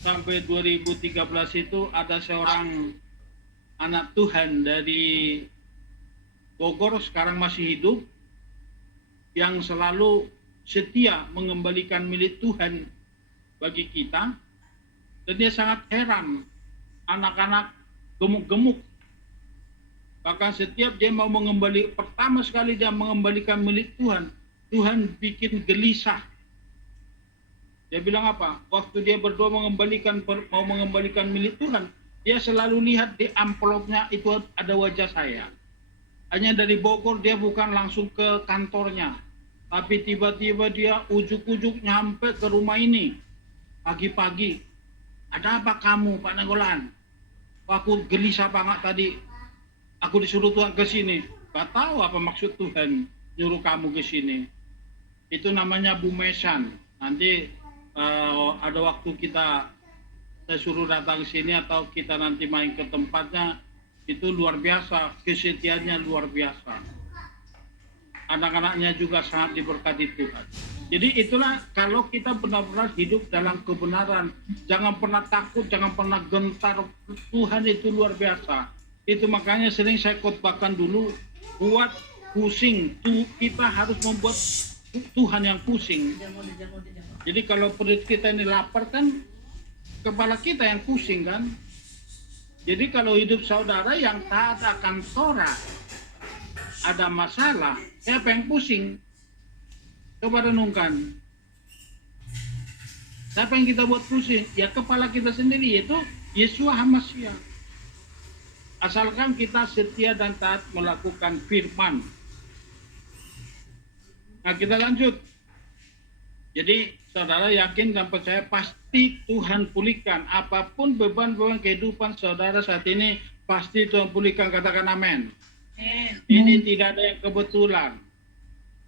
sampai 2013 itu ada seorang anak Tuhan dari Bogor, sekarang masih hidup, yang selalu setia mengembalikan milik Tuhan bagi kita. Dan dia sangat heran, anak-anak gemuk-gemuk. Bahkan setiap dia mau pertama sekali dia mengembalikan milik Tuhan, Tuhan bikin gelisah. Dia bilang apa? Waktu dia berdoa mau mengembalikan milik Tuhan, dia selalu lihat di amplopnya itu ada wajah saya. Hanya dari Bogor, dia bukan langsung ke kantornya, tapi tiba-tiba dia ujuk-ujuk nyampe ke rumah ini pagi-pagi. Ada apa kamu, Pak Nainggolan? Aku gelisah banget tadi. Aku disuruh Tuhan ke sini. Gak tahu apa maksud Tuhan nyuruh kamu ke sini. Itu namanya bumesan. Nanti ada waktu saya suruh datang ke sini atau kita nanti main ke tempatnya, itu luar biasa, kesetiaannya luar biasa. Anak-anaknya juga sangat diberkati Tuhan. Jadi itulah kalau kita benar-benar hidup dalam kebenaran, jangan pernah takut, jangan pernah gentar. Tuhan itu luar biasa. Itu makanya sering saya khotbahkan dulu, buat pusing. Kita harus membuat Tuhan yang pusing. Jadi kalau perut kita ini lapar kan, kepala kita yang pusing kan. Jadi kalau hidup saudara yang taat akan Torah ada masalah, siapa yang pusing? Coba renungkan. Siapa yang kita buat pusing? Ya kepala kita sendiri, yaitu Yeshua HaMashiach. Asalkan kita setia dan taat melakukan firman. Nah kita lanjut. Jadi saudara yakin dan percaya pasti Tuhan pulihkan. Apapun beban-beban kehidupan saudara saat ini, pasti Tuhan pulihkan. Katakan amin. Ini tidak ada yang kebetulan.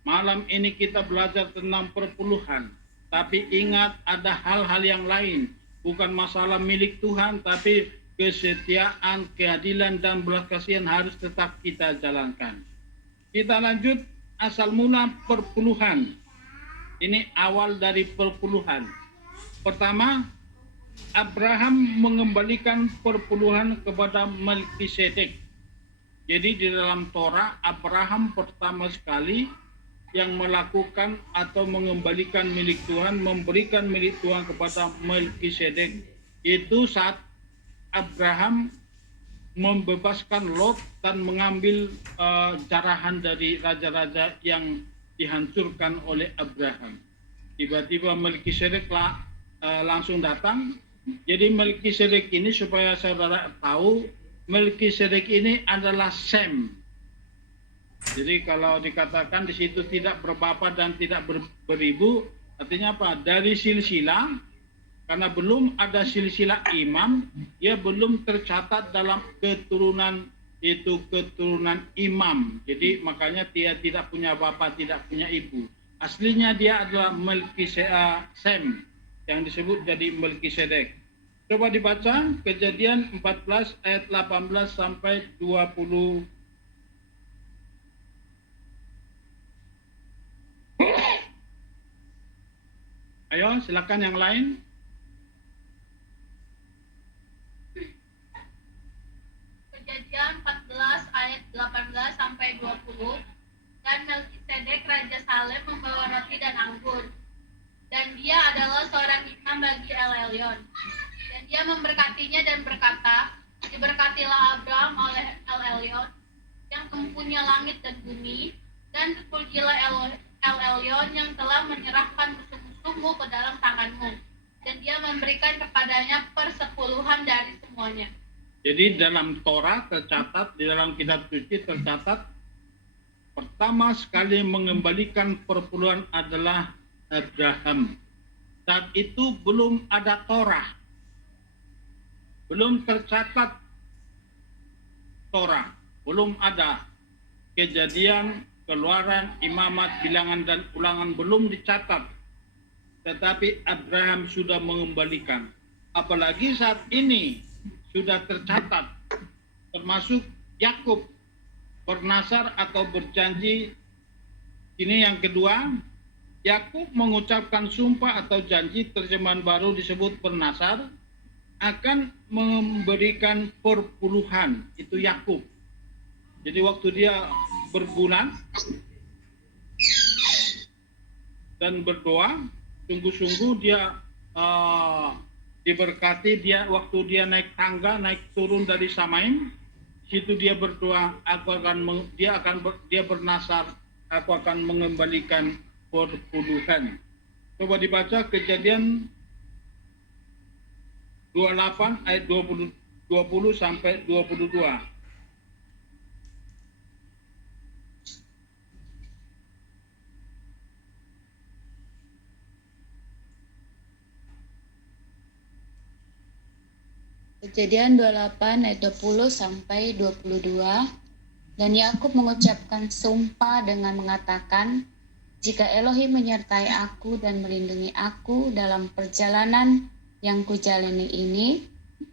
Malam ini kita belajar tentang perpuluhan. Tapi ingat ada hal-hal yang lain. Bukan masalah milik Tuhan, tapi kesetiaan, keadilan, dan belas kasihan harus tetap kita jalankan. Kita lanjut asal mula perpuluhan. Ini awal dari perpuluhan. Pertama, Abraham mengembalikan perpuluhan kepada Melkisedek. Jadi di dalam Torah, Abraham pertama sekali yang melakukan atau mengembalikan milik Tuhan, memberikan milik Tuhan kepada Melkisedek. Itu saat Abraham membebaskan Lot dan mengambil jarahan dari raja-raja yang dihancurkan oleh Abraham. Tiba-tiba Melkisedek langsung datang. Jadi Melkisedek ini, supaya saudara tahu, Melkisedek ini adalah Sem. Jadi kalau dikatakan di situ tidak berbapa dan tidak beribu, artinya apa? Dari silsilah, karena belum ada silsilah imam, dia belum tercatat dalam keturunan, itu keturunan imam. Jadi makanya dia tidak punya bapa, tidak punya ibu. Aslinya dia adalah Sem, yang disebut jadi Melkisedek. Coba dibaca Kejadian 14 ayat 18 sampai 20. Ayo silakan yang lain. Kejadian 14 ayat 18 sampai 20. Dan Melkisedek Raja Salem membawa roti dan anggur. Dan dia adalah seorang imam bagi El-Elyon. Dan dia memberkatinya dan berkata, diberkatilah Abraham oleh El-Elyon yang mempunyai langit dan bumi, dan terpujilah El-Elyon yang telah menyerahkan musuh-musuhmu ke dalam tanganmu. Dan dia memberikan kepadanya persepuluhan dari semuanya. Jadi dalam Torah tercatat, di dalam kitab suci tercatat, pertama sekali mengembalikan perpuluhan adalah Abraham. Saat itu belum ada Torah. Belum tercatat Torah, belum ada Kejadian, Keluaran, Imamat, Bilangan, dan Ulangan belum dicatat. Tetapi Abraham sudah mengembalikan. Apalagi saat ini sudah tercatat, termasuk Yakub bernasar atau berjanji. Ini yang kedua, Yakub mengucapkan sumpah atau janji, terjemahan baru disebut bernasar, akan memberikan perpuluhan. Itu Yakub. Jadi waktu dia berbulan dan berdoa, sungguh-sungguh dia diberkati. Dia waktu dia naik tangga, naik turun dari Samaim, situ dia berdoa, dia bernasar, aku akan mengembalikan perpuluhan. Coba dibaca Kejadian 28 ayat 20 sampai 22. Kejadian 28 ayat 20 sampai 22. Dan Yakub mengucapkan sumpah dengan mengatakan, Jika Elohim menyertai aku dan melindungi aku dalam perjalanan yang kujalani ini,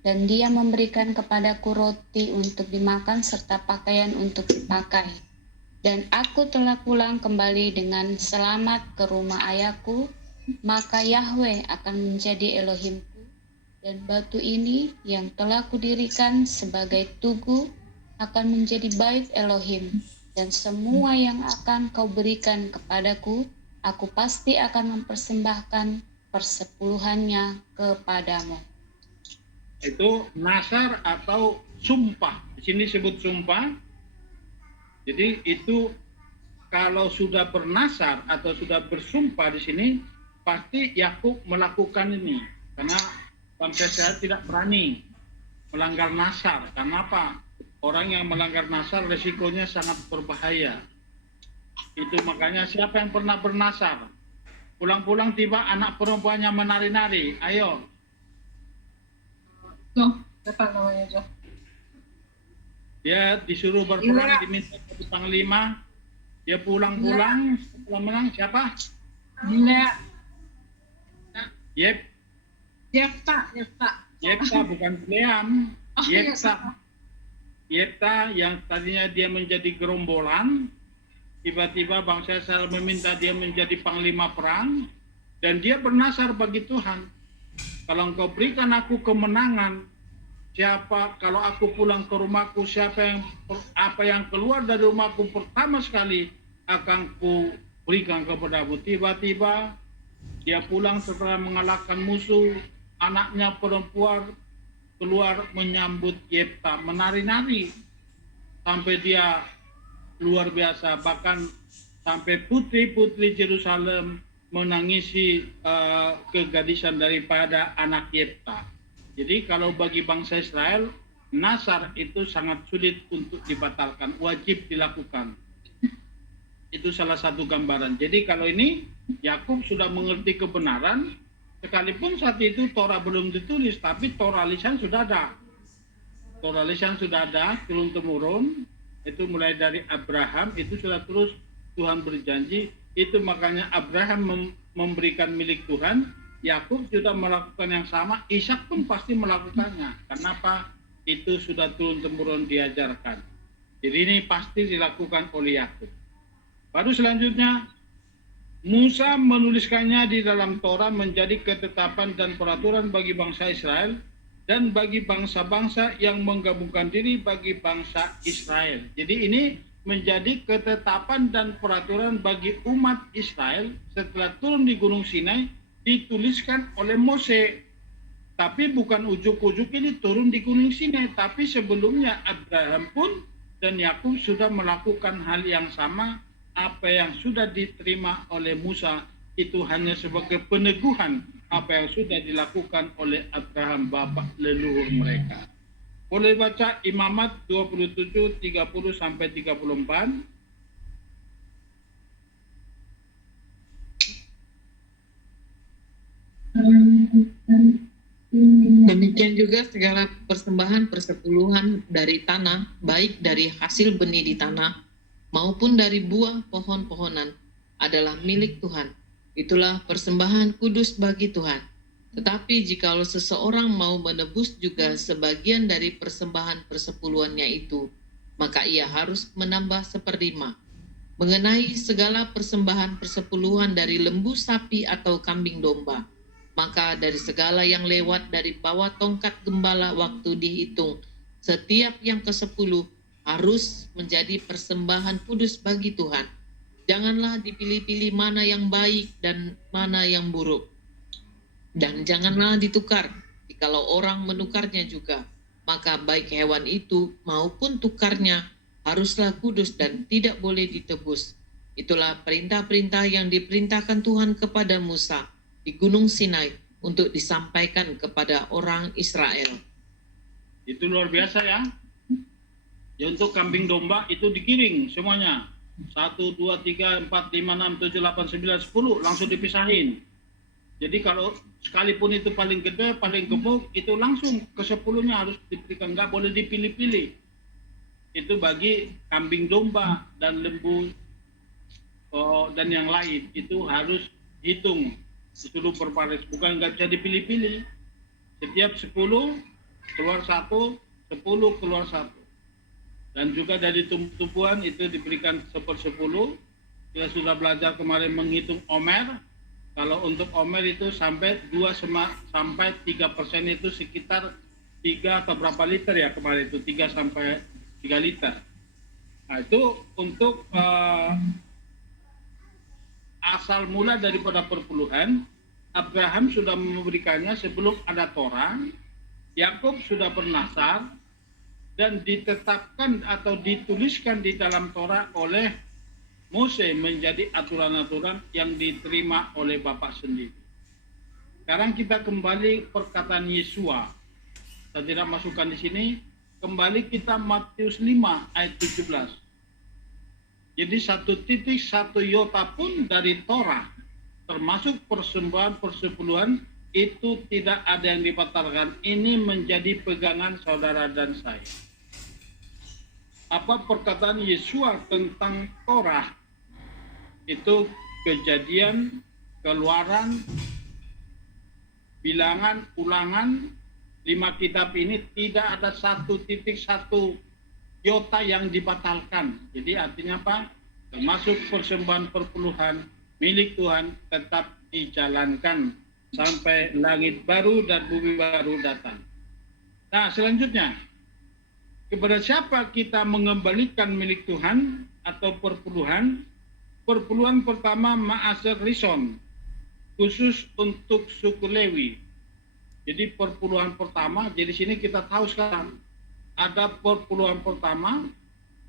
dan Dia memberikan kepadaku roti untuk dimakan serta pakaian untuk dipakai, dan aku telah pulang kembali dengan selamat ke rumah ayahku, maka Yahweh akan menjadi Elohimku, dan batu ini yang telah kudirikan sebagai tugu akan menjadi bait Elohim, dan semua yang akan kau berikan kepadaku, aku pasti akan mempersembahkan persepuluhannya kepadamu. Itu nasar atau sumpah. Di sini sebut sumpah. Jadi itu kalau sudah bernasar atau sudah bersumpah di sini, pasti Yakub melakukan ini. Karena bangsa Israel tidak berani melanggar nasar. Karena apa? Orang yang melanggar nasar resikonya sangat berbahaya. Itu makanya siapa yang pernah bernasar? Pulang-pulang tiba anak perempuannya menari-nari. Ayo. Joh, Bapak namanya Joh. Dia disuruh berperang, diminta jadi panglima. Dia pulang-pulang setelah menang siapa? Gila. Yefta bukan Bileam. Yefta yang tadinya dia menjadi gerombolan, tiba-tiba bangsa Israel meminta dia menjadi panglima perang, dan dia bernasar bagi Tuhan. Kalau engkau berikan aku kemenangan, kalau aku pulang ke rumahku, apa yang keluar dari rumahku pertama sekali akan ku berikan kepadamu. Tiba-tiba dia pulang setelah mengalahkan musuh, anaknya perempuan keluar menyambut Yefta, menari-nari sampai dia luar biasa, bahkan sampai putri-putri Yerusalem menangisi kegadisan daripada anak Yefta. Jadi kalau bagi bangsa Israel, nasar itu sangat sulit untuk dibatalkan, wajib dilakukan. Itu salah satu gambaran. Jadi kalau ini Yakub sudah mengerti kebenaran, sekalipun saat itu Torah belum ditulis, tapi Torah lisan sudah ada. Torah lisan sudah ada, turun-temurun, itu mulai dari Abraham, itu sudah terus Tuhan berjanji, itu makanya Abraham memberikan milik Tuhan, Yakub sudah melakukan yang sama, Ishak pun pasti melakukannya. Kenapa? Itu sudah turun-temurun diajarkan. Jadi ini pasti dilakukan oleh Yakub. Baru selanjutnya, Musa menuliskannya di dalam Torah menjadi ketetapan dan peraturan bagi bangsa Israel dan bagi bangsa-bangsa yang menggabungkan diri bagi bangsa Israel. Jadi ini menjadi ketetapan dan peraturan bagi umat Israel setelah turun di Gunung Sinai, dituliskan oleh Mose. Tapi bukan ujuk-ujuk ini turun di Gunung Sinai, tapi sebelumnya Abraham pun dan Yakub sudah melakukan hal yang sama. Apa yang sudah diterima oleh Musa itu hanya sebagai peneguhan apa yang sudah dilakukan oleh Abraham bapak leluhur mereka. Boleh baca Imamat 27 30 sampai 34. Demikian juga segala persembahan persepuluhan dari tanah, baik dari hasil benih di tanah maupun dari buah pohon-pohonan, adalah milik Tuhan. Itulah persembahan kudus bagi Tuhan. Tetapi jikalau seseorang mau menebus juga sebagian dari persembahan persepuluhannya itu, maka ia harus menambah 1/5. Mengenai segala persembahan persepuluhan dari lembu sapi atau kambing domba, maka dari segala yang lewat dari bawah tongkat gembala waktu dihitung, setiap yang ke-10 harus menjadi persembahan kudus bagi Tuhan. Janganlah dipilih-pilih mana yang baik dan mana yang buruk. Dan janganlah ditukar. Jikalau orang menukarnya juga, maka baik hewan itu maupun tukarnya haruslah kudus dan tidak boleh ditebus. Itulah perintah-perintah yang diperintahkan Tuhan kepada Musa di Gunung Sinai untuk disampaikan kepada orang Israel. Itu luar biasa ya. Ya, untuk kambing domba itu digiring semuanya. 1, 2, 3, 4, 5, 6, 7, 8, 9, 10 langsung dipisahin. Jadi kalau sekalipun itu paling gede, paling gemuk, itu langsung ke-10-nya harus diberikan, nggak boleh dipilih-pilih. Itu bagi kambing domba dan lembu dan yang lain itu harus hitung disuruh berbaris, bukan nggak bisa dipilih-pilih. Setiap 10 keluar 1, 10 keluar 1. Dan juga dari tumbuhan itu diberikan 1/10. Kita sudah belajar kemarin menghitung omer. Kalau untuk omer itu sampai 2 sampai 3% itu sekitar 3 atau berapa liter ya kemarin itu, 3 sampai 3 liter. Nah itu untuk asal mula daripada perpuluhan. Abraham sudah memberikannya sebelum ada Torah, Yakub sudah bernasar, dan ditetapkan atau dituliskan di dalam Torah oleh Mose menjadi aturan-aturan yang diterima oleh Bapak sendiri. Sekarang kita kembali perkataan Yesua. Saya tidak masukkan di sini. Kembali kita Matius 5 ayat 17. Jadi 1 iota pun dari Torah, termasuk persembahan persepuluhan, itu tidak ada yang dibatalkan. Ini menjadi pegangan saudara dan saya. Apa perkataan Yesua tentang Torah? Itu Kejadian, Keluaran, Bilangan, Ulangan, 5 kitab ini tidak ada 1 iota yang dibatalkan. Jadi artinya apa? Termasuk persembahan perpuluhan milik Tuhan tetap dijalankan sampai langit baru dan bumi baru datang. Nah, selanjutnya, kepada siapa kita mengembalikan milik Tuhan atau perpuluhan? Perpuluhan pertama Ma'aser Rishon, khusus untuk suku Lewi. Jadi perpuluhan pertama, jadi sini kita tahu sekarang ada perpuluhan pertama,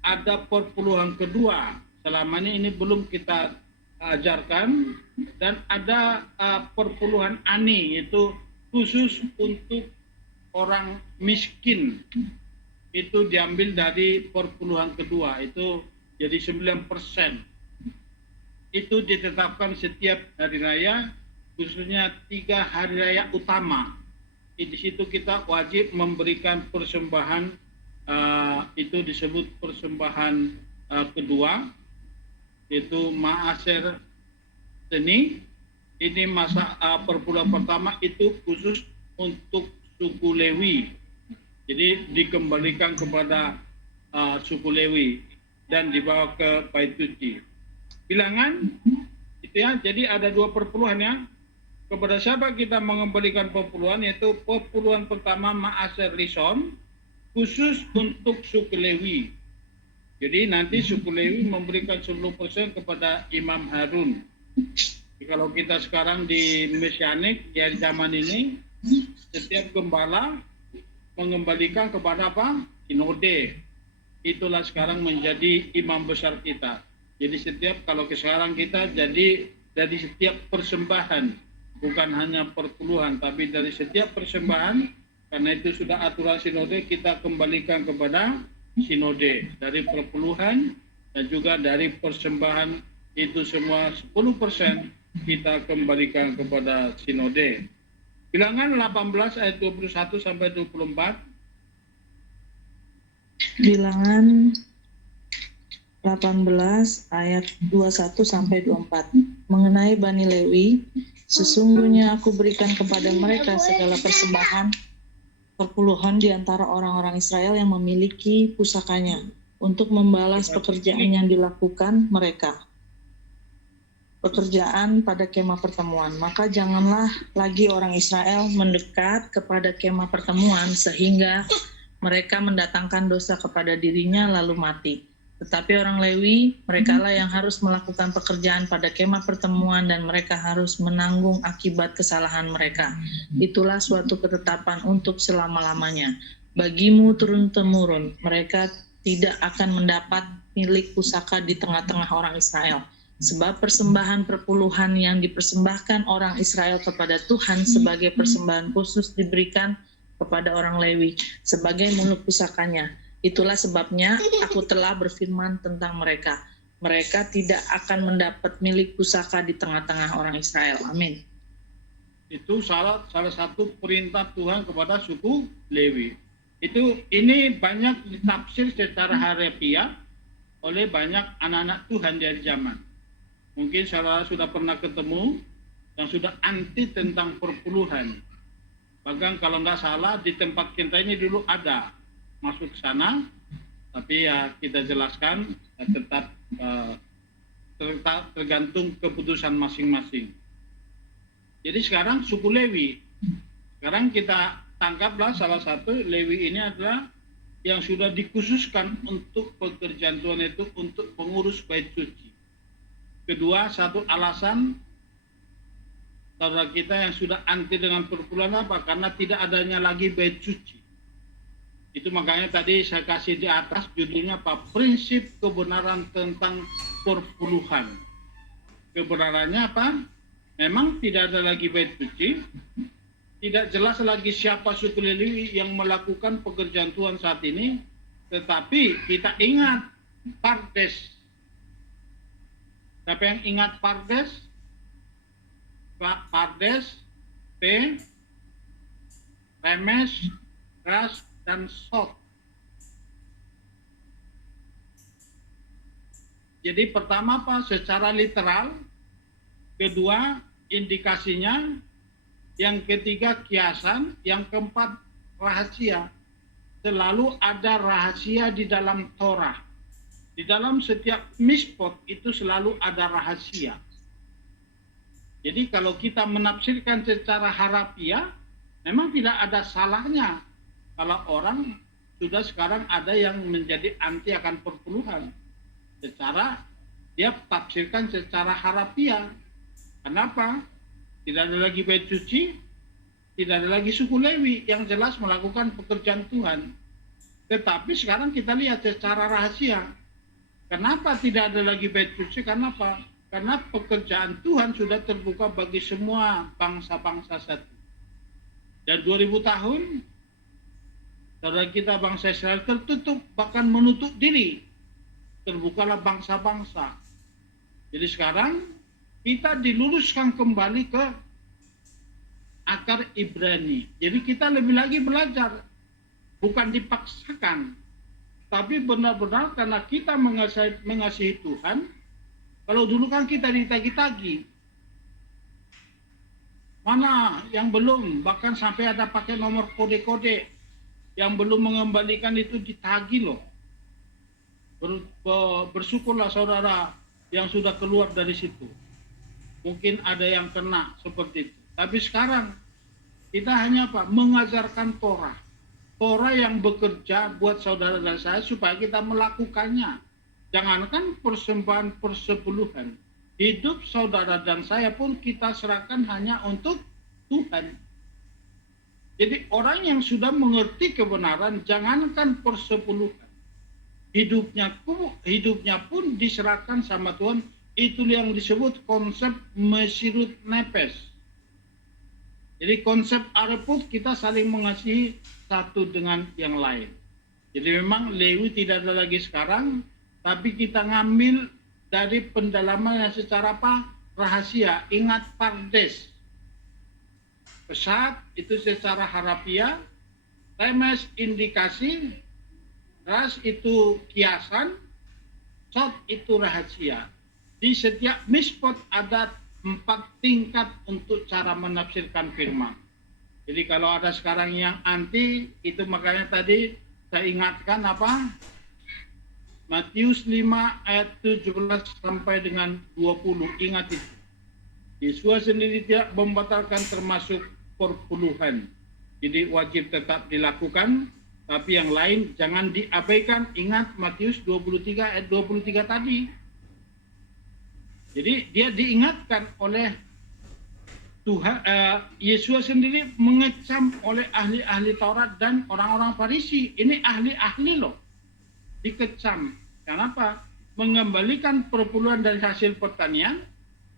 ada perpuluhan kedua. Selama ini belum kita ajarkan, dan ada perpuluhan ani, itu khusus untuk orang miskin. Itu diambil dari perpuluhan kedua, itu jadi 9%. Itu ditetapkan setiap hari raya, khususnya 3 hari raya utama. Di situ kita wajib memberikan persembahan, itu disebut persembahan kedua, yaitu Ma'aser Seni. Ini masa perpuluhan pertama itu khusus untuk suku Lewi. Jadi dikembalikan kepada suku Lewi dan dibawa ke Bait Suci. Bilangan itu ya, jadi ada 2 perpuluhan ya. Kepada siapa kita mengembalikan perpuluhan, yaitu perpuluhan pertama Ma'aser Rishon, khusus untuk suku Lewi. Jadi nanti suku Lewi memberikan 10% kepada Imam Harun. Jadi kalau kita sekarang di Mesianik, di zaman ini, setiap gembala mengembalikan kepada apa? Sinode. Itulah sekarang menjadi imam besar kita. Jadi setiap, kalau sekarang kita jadi dari setiap persembahan, bukan hanya perpuluhan, tapi dari setiap persembahan, karena itu sudah aturan sinode, kita kembalikan kepada sinode. Dari perpuluhan dan juga dari persembahan, itu semua 10% kita kembalikan kepada sinode. Bilangan 18 ayat 21 sampai 24. Bilangan 18 ayat 21 sampai 24. Mengenai Bani Lewi, sesungguhnya aku berikan kepada mereka segala persembahan perpuluhan di antara orang-orang Israel yang memiliki pusakanya untuk membalas pekerjaan yang dilakukan mereka. Pekerjaan pada kemah pertemuan. Maka janganlah lagi orang Israel mendekat kepada kemah pertemuan sehingga mereka mendatangkan dosa kepada dirinya lalu mati. Tetapi orang Lewi, merekalah yang harus melakukan pekerjaan pada kemah pertemuan dan mereka harus menanggung akibat kesalahan mereka. Itulah suatu ketetapan untuk selama-lamanya. Bagimu turun-temurun, mereka tidak akan mendapat milik pusaka di tengah-tengah orang Israel. Sebab persembahan perpuluhan yang dipersembahkan orang Israel kepada Tuhan sebagai persembahan khusus diberikan kepada orang Lewi sebagai milik pusakanya. Itulah sebabnya aku telah berfirman tentang mereka. Mereka tidak akan mendapat milik pusaka di tengah-tengah orang Israel. Amin. Itu salah satu perintah Tuhan kepada suku Lewi. Ini banyak ditafsir secara harfiah oleh banyak anak-anak Tuhan dari zaman. Mungkin saudara sudah pernah ketemu yang sudah anti tentang perpuluhan. Bahkan kalau nggak salah di tempat kita ini dulu ada masuk ke sana, tapi ya kita jelaskan tetap tergantung keputusan masing-masing. Jadi sekarang suku Lewi, sekarang kita tangkaplah salah satu Lewi ini adalah yang sudah dikhususkan untuk pekerjaan Tuhan itu untuk mengurus bait suci. Kedua, satu alasan saudara kita yang sudah anti dengan perpuluhan apa? Karena tidak adanya lagi bait suci. Itu makanya tadi saya kasih di atas judulnya apa? Prinsip kebenaran tentang perpuluhan. Kebenarannya apa? Memang tidak ada lagi bait suci. Tidak jelas lagi siapa suku Lewi yang melakukan pekerjaan Tuhan saat ini. Tetapi kita ingat Pardes. Siapa yang ingat Pardes? Pardes, P, Remes, Ras, dan Sot. Jadi pertama apa? Secara literal. Kedua, indikasinya. Yang ketiga, kiasan. Yang keempat, rahasia. Selalu ada rahasia di dalam Torah. Di dalam setiap mispot itu selalu ada rahasia. Jadi kalau kita menafsirkan secara harafiah, memang tidak ada salahnya kalau orang sudah sekarang ada yang menjadi anti akan perpuluhan. Secara dia tafsirkan secara harafiah. Kenapa? Tidak ada lagi bait suci, tidak ada lagi suku Lewi yang jelas melakukan pekerjaan Tuhan. Tetapi sekarang kita lihat secara rahasia. Kenapa tidak ada lagi bait suci? Kenapa? Karena pekerjaan Tuhan sudah terbuka bagi semua bangsa-bangsa satu. Dan 2000 tahun, saudara kita bangsa Israel tertutup, bahkan menutup diri. Terbukalah bangsa-bangsa. Jadi sekarang kita diluruskan kembali ke akar Ibrani. Jadi kita lebih lagi belajar. Bukan dipaksakan. Tapi benar-benar karena kita mengasihi Tuhan. Kalau dulu kan kita ditagi-tagi. Mana yang belum, bahkan sampai ada pakai nomor kode-kode. Yang belum mengembalikan itu ditagi loh. Bersyukurlah saudara yang sudah keluar dari situ. Mungkin ada yang kena seperti itu. Tapi sekarang kita hanya apa? Mengajarkan Torah. Torah yang bekerja buat saudara dan saya supaya kita melakukannya. Jangankan persembahan persepuluhan. Hidup saudara dan saya pun kita serahkan hanya untuk Tuhan. Jadi orang yang sudah mengerti kebenaran, jangankan persepuluhan. Hidupnya pun diserahkan sama Tuhan. Itu yang disebut konsep mesirut nepes. Jadi konsep areput kita saling mengasihi satu dengan yang lain. Jadi memang Lewi tidak ada lagi sekarang, tapi kita ngambil dari pendalaman yang secara apa? Rahasia. Ingat Pardes. Pesat itu secara harafiah, remes indikasi, ras itu kiasan, sot itu rahasia. Di setiap mispot ada 4 tingkat untuk cara menafsirkan firman. Jadi kalau ada sekarang yang anti, itu makanya tadi saya ingatkan apa? Matius 5 ayat 17 sampai dengan 20. Ingat itu. Yesus sendiri tidak membatalkan termasuk perpuluhan. Jadi wajib tetap dilakukan, tapi yang lain jangan diabaikan. Ingat Matius 23 ayat 23 tadi. Jadi dia diingatkan oleh Tuhan, Yesus sendiri mengecam oleh ahli-ahli Taurat dan orang-orang Farisi. Ini ahli-ahli loh, dikecam. Kenapa? Mengembalikan perpuluhan dari hasil pertanian,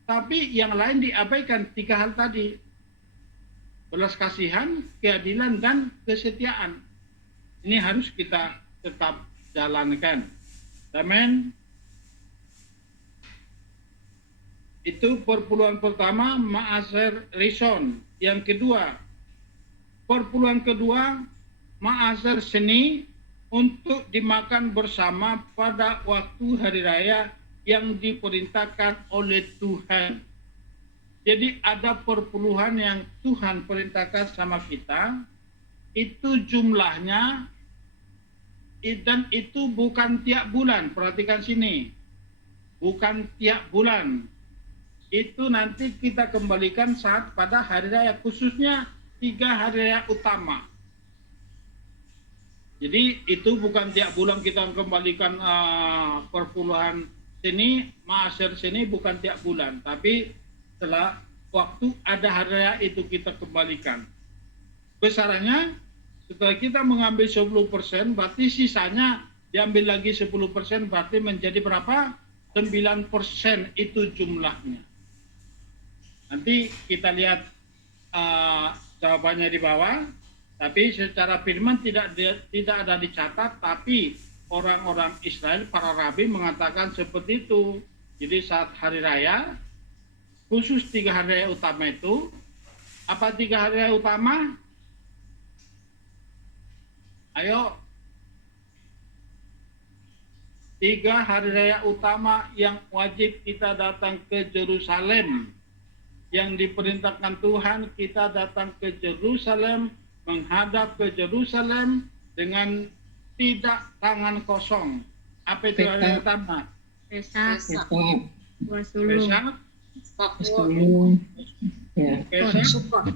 tapi yang lain diabaikan. 3 hal tadi: belas kasihan, keadilan, dan kesetiaan. Ini harus kita tetap jalankan. Amin. Itu perpuluhan pertama, Ma'aser Rishon. Yang kedua, perpuluhan kedua, Ma'aser Seni, untuk dimakan bersama pada waktu hari raya yang diperintahkan oleh Tuhan. Jadi ada perpuluhan yang Tuhan perintahkan sama kita, itu jumlahnya, dan itu bukan tiap bulan. Perhatikan sini, bukan tiap bulan. Itu nanti kita kembalikan saat pada hari raya, khususnya 3 hari raya utama. Jadi itu bukan tiap bulan kita kembalikan perpuluhan sini, maaser sini, bukan tiap bulan, tapi setelah waktu ada hari raya itu kita kembalikan. Besarannya setelah kita mengambil 10%, berarti sisanya diambil lagi 10%, berarti menjadi berapa? 9% itu jumlahnya. Nanti kita lihat jawabannya di bawah, tapi secara firman tidak ada dicatat, tapi orang-orang Israel, para rabi mengatakan seperti itu. Jadi saat hari raya, khusus 3 hari raya utama itu, apa 3 hari raya utama? Ayo, 3 hari raya utama yang wajib kita datang ke Yerusalem. Yang diperintahkan Tuhan, kita datang ke Yerusalem, menghadap ke Yerusalem dengan tidak tangan kosong. Apa itu hari raya utama? Pesak. Pesak, Ya. Pesak, Sukot.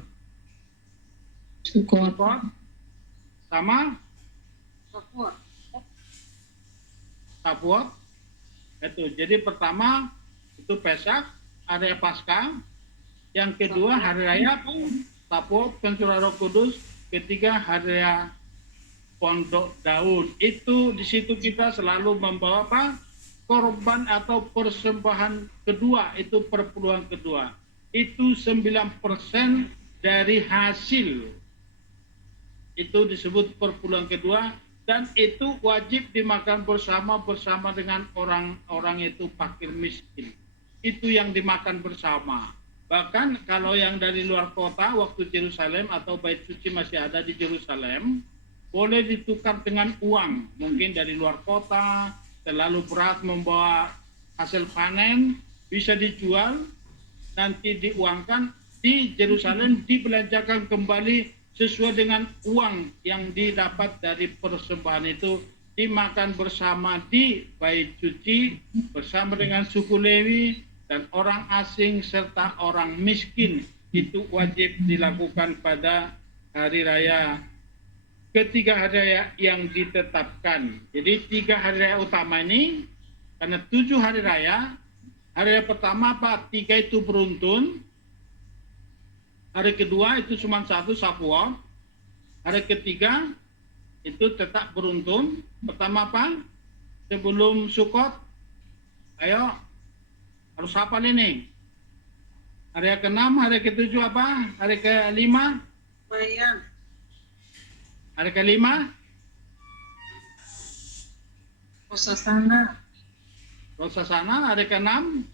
Sukot. sama Sukot. Sapuot. Itu. Jadi pertama itu Pesak, hari raya Paskah. Yang kedua hari raya Sapuot, pencurahan Roh Kudus. Ketiga hari raya Pondok Daun. Itu di situ kita selalu membawa apa? Korban atau persembahan kedua, itu perpuluhan kedua. Itu 9% dari hasil. Itu disebut perpuluhan kedua, dan itu wajib dimakan bersama dengan orang-orang itu fakir miskin. Itu yang dimakan bersama. Bahkan kalau yang dari luar kota, waktu Yerusalem atau Bait Suci masih ada di Yerusalem, boleh ditukar dengan uang. Mungkin dari luar kota, terlalu berat membawa hasil panen, bisa dijual, nanti diuangkan di Yerusalem, dibelanjakan kembali sesuai dengan uang yang didapat dari persembahan itu, dimakan bersama di Bait Suci bersama dengan suku Lewi dan orang asing serta orang miskin. Itu wajib dilakukan pada hari raya, ketiga hari raya yang ditetapkan. Jadi 3 hari raya utama ini, karena 7 hari raya pertama apa? 3 itu beruntun. Hari kedua itu cuma 1, Sapuot. Hari ketiga itu tetap beruntun. Pertama apa? Sebelum Sukot. Ayo, harus hafal ini. Hari ke-6, hari ke-7 apa? Hari ke-5? Bayang. Hari ke-5? Hosasana. Rosasana. Hari ke-6?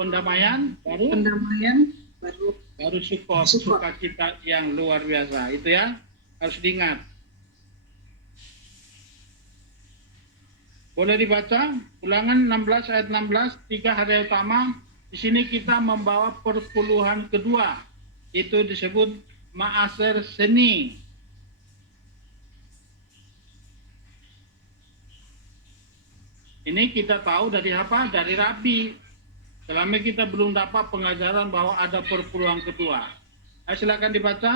Pendamaian. Pendamaian. Baru Sukot, sukacita yang luar biasa. Itu ya, harus diingat. Boleh dibaca Ulangan 16 ayat 16, 3 hari utama. Di sini kita membawa perpuluhan kedua. Itu disebut Maaser Seni. Ini kita tahu dari apa? Dari Rabi. Selama kita belum dapat pengajaran bahwa ada perpuluhan kedua. Ayo silakan dibaca.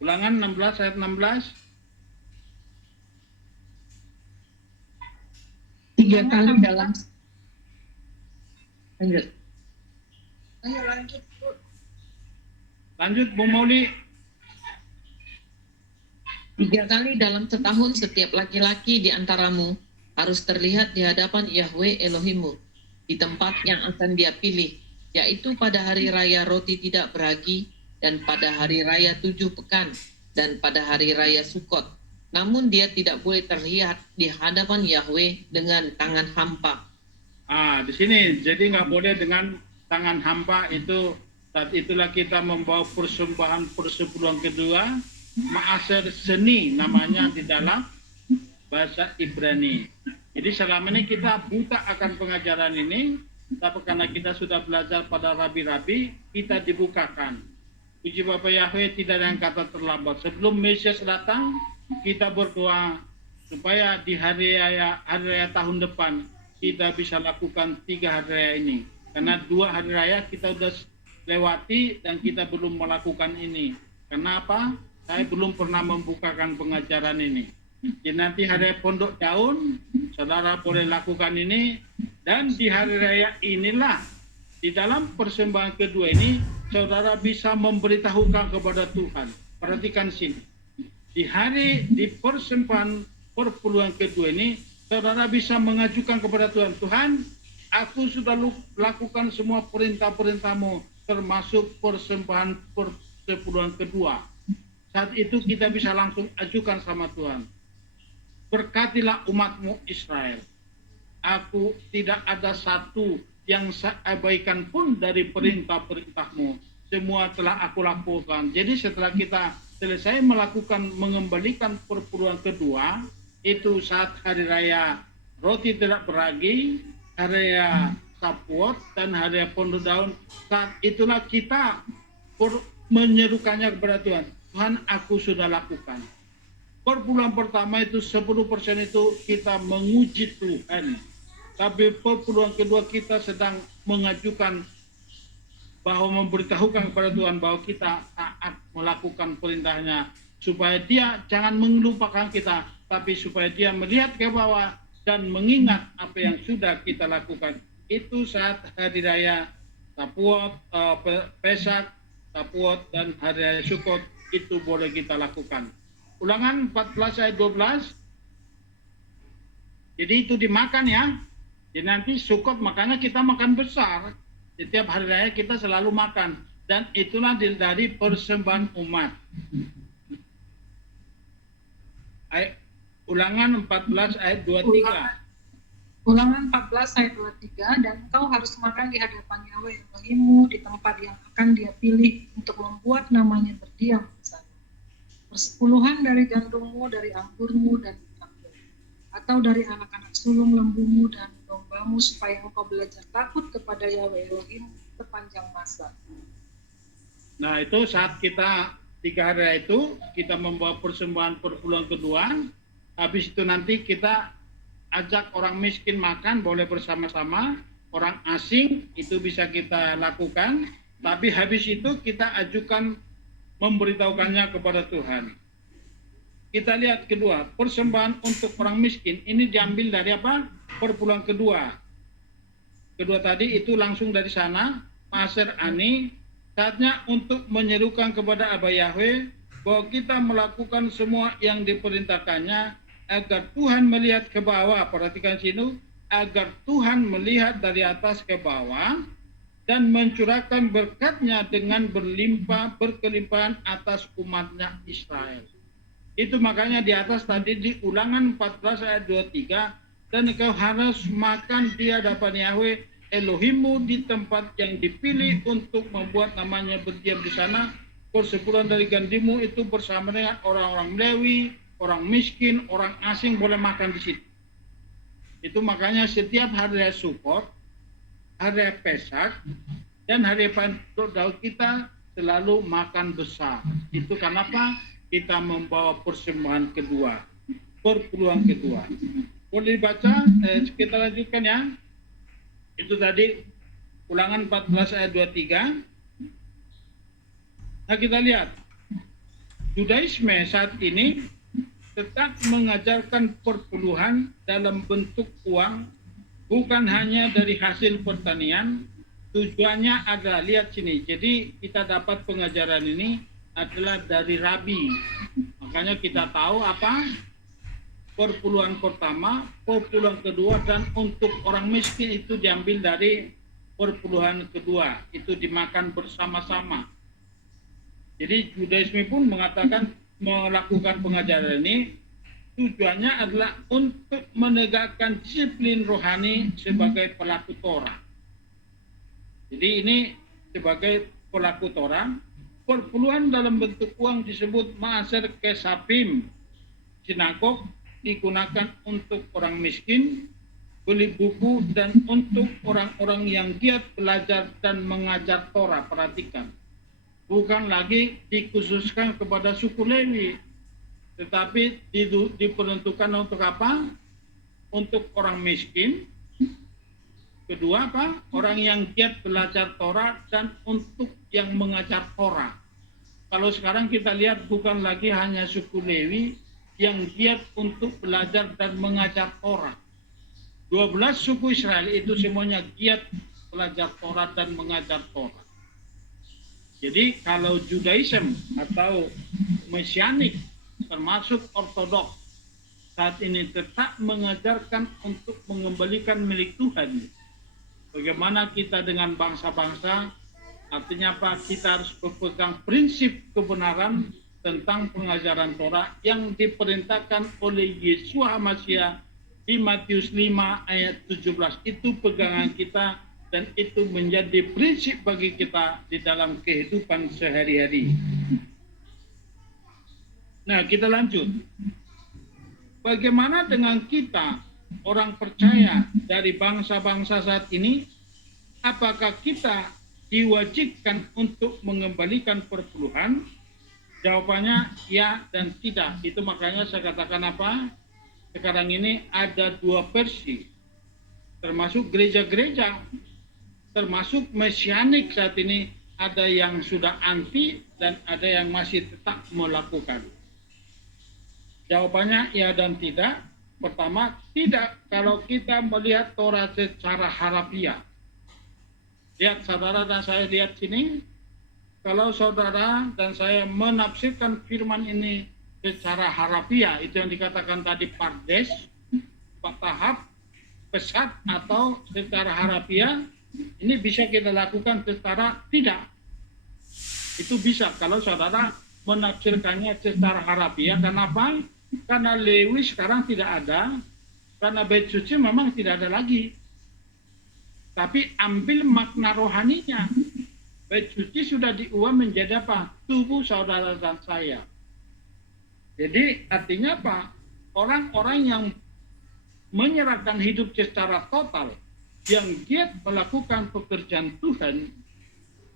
Ulangan 16 ayat 16. 3 kali dalam. Lanjut. Ayo lanjut. Lanjut Bu Mauli. 3 kali dalam setahun setiap laki-laki di antaramu harus terlihat di hadapan Yahweh Elohimmu di tempat yang akan dia pilih, yaitu pada hari raya roti tidak beragi dan pada hari raya 7 pekan dan pada hari raya Sukot. Namun dia tidak boleh terlihat di hadapan Yahweh dengan tangan hampa. Di sini jadi nggak boleh dengan tangan hampa. Itu saat itulah kita membawa persembahan persepuluhan kedua. Ma'aser Seni namanya di dalam bahasa Ibrani. Jadi selama ini kita buta akan pengajaran ini, tapi karena kita sudah belajar pada rabi-rabi, kita dibukakan. Puji Bapa Yahweh, tidak ada yang kata terlambat. Sebelum Mesias datang, kita berdoa supaya di hari raya tahun depan kita bisa lakukan 3 hari raya ini. Karena 2 hari raya kita sudah lewati dan kita belum melakukan ini. Kenapa? Saya belum pernah membukakan pengajaran ini. Jadi nanti hari pondok daun, saudara boleh lakukan ini. Dan di hari raya inilah, di dalam persembahan kedua ini, saudara bisa memberitahukan kepada Tuhan. Perhatikan sini. Di persembahan perpuluhan kedua ini, saudara bisa mengajukan kepada Tuhan. Tuhan, aku sudah lakukan semua perintah-perintahmu, termasuk persembahan perpuluhan kedua. Saat itu kita bisa langsung ajukan sama Tuhan. Berkatilah umatmu Israel. Aku tidak ada satu yang saya abaikan pun dari perintah-perintahmu. Semua telah aku lakukan. Jadi setelah kita selesai mengembalikan perpuluhan kedua, itu saat hari raya roti tidak beragi, hari raya Sapuot, dan hari raya pondok daun. Saat itulah kita menyerukannya kepada Tuhan. Tuhan, aku sudah lakukan. Perpuluhan pertama itu 10% itu kita menguji Tuhan. Tapi perpuluhan kedua kita sedang mengajukan bahwa memberitahukan kepada Tuhan bahwa kita taat melakukan perintahnya. Supaya dia jangan melupakan kita, tapi supaya dia melihat ke bawah dan mengingat apa yang sudah kita lakukan. Itu saat hari raya Sapuot, Pesak, Sapuot, dan hari raya Sukot itu boleh kita lakukan. Ulangan 14 ayat 12. Jadi itu dimakan ya. Jadi nanti Sukot makanya kita makan besar. Setiap hari raya kita selalu makan. Dan itulah dari persembahan umat. Ulangan 14 ayat 23. Ulangan 14 ayat 23, dan engkau harus makan di hadapan Yahweh Elohimmu di tempat yang akan dia pilih untuk membuat namanya berdiam di sana. Persepuluhan dari gandummu, dari anggurmu, dan minyak, atau dari anak-anak sulung lembumu dan dombamu, supaya engkau belajar takut kepada Yahweh Elohim sepanjang masa. Nah itu saat kita 3 hari raya itu, kita membawa persembahan perpuluhan kedua. Habis itu nanti kita ajak orang miskin makan, boleh bersama-sama. Orang asing itu bisa kita lakukan. Tapi habis itu kita ajukan memberitahukannya kepada Tuhan. Kita lihat kedua, persembahan untuk orang miskin. Ini diambil dari apa? Perpuluhan kedua. Kedua tadi itu langsung dari sana. Ma'aser Ani, saatnya untuk menyerukan kepada Abah Yahweh bahwa kita melakukan semua yang diperintahkannya agar Tuhan melihat ke bawah. Perhatikan sini, agar Tuhan melihat dari atas ke bawah dan mencurahkan berkat-Nya dengan berkelimpahan atas umat-Nya Israel. Itu makanya di atas tadi di Ulangan 14 ayat 23, dan engkau harus makan di hadapan Yahweh Elohimmu di tempat yang dipilih untuk membuat namanya berdiam di sana. Persepuluhan dari gandimu itu bersama dengan orang-orang Lewi, orang miskin, orang asing boleh makan di situ. Itu makanya setiap hari raya Sukot, hari raya Pesak, dan hari raya pondok daun kita selalu makan besar. Itu kenapa kita membawa persembahan kedua, perpuluhan kedua. Boleh dibaca, kita lanjutkan ya. Itu tadi Ulangan 14 ayat 23. Nah kita lihat, Judaisme saat ini tetap mengajarkan perpuluhan dalam bentuk uang, bukan hanya dari hasil pertanian. Tujuannya adalah, lihat sini, jadi kita dapat pengajaran ini adalah dari Rabi. Makanya kita tahu apa? Perpuluhan pertama, perpuluhan kedua, dan untuk orang miskin itu diambil dari perpuluhan kedua. Itu dimakan bersama-sama. Jadi Judaisme pun mengatakan melakukan pengajaran ini tujuannya adalah untuk menegakkan disiplin rohani sebagai pelaku Torah. Jadi ini sebagai pelaku Torah, Perpuluhan dalam bentuk uang disebut ma'aser kesapim. Sinagog digunakan untuk orang miskin, beli buku, dan untuk orang-orang yang giat belajar dan mengajar Torah. Perhatikan, bukan lagi dikhususkan kepada suku Lewi, tetapi diperuntukkan untuk apa? Untuk orang miskin. Kedua apa? Orang yang giat belajar Torah dan untuk yang mengajar Torah. Kalau sekarang kita lihat bukan lagi hanya suku Lewi yang giat untuk belajar dan mengajar Torah. 12 suku Israel itu semuanya giat belajar Torah dan mengajar Torah. Jadi kalau Judaism atau Mesianik termasuk Ortodoks saat ini tetap mengajarkan untuk mengembalikan milik Tuhan. Bagaimana kita dengan bangsa-bangsa, artinya apa? Kita harus berpegang prinsip kebenaran tentang pengajaran Torah yang diperintahkan oleh Yesus HaMashiach di Matius 5 ayat 17. Itu pegangan kita dan itu menjadi prinsip bagi kita di dalam kehidupan sehari-hari. Nah, kita lanjut. Bagaimana dengan kita, orang percaya dari bangsa-bangsa saat ini? Apakah kita diwajibkan untuk mengembalikan perpuluhan? Jawabannya ya dan tidak. Itu makanya saya katakan apa? Sekarang ini ada dua versi. Termasuk gereja-gereja, termasuk Mesianik saat ini, ada yang sudah anti dan ada yang masih tetap melakukan. Jawabannya ya dan tidak. Pertama, tidak kalau kita melihat Torah secara harafiah. Lihat saudara dan saya lihat sini, kalau saudara dan saya menafsirkan firman ini secara harafiah, itu yang dikatakan tadi pardes, tahap, pesat, atau secara harafiah, ini bisa kita lakukan secara tidak. Itu bisa kalau saudara menafsirkannya secara harafiah. Kenapa? Karena Lewi sekarang tidak ada, karena bait suci memang tidak ada lagi. Tapi ambil makna rohaninya. Bait suci sudah diubah menjadi apa? Tubuh saudara dan saya. Jadi artinya apa? Orang-orang yang menyerahkan hidup secara total, yang giat melakukan pekerjaan Tuhan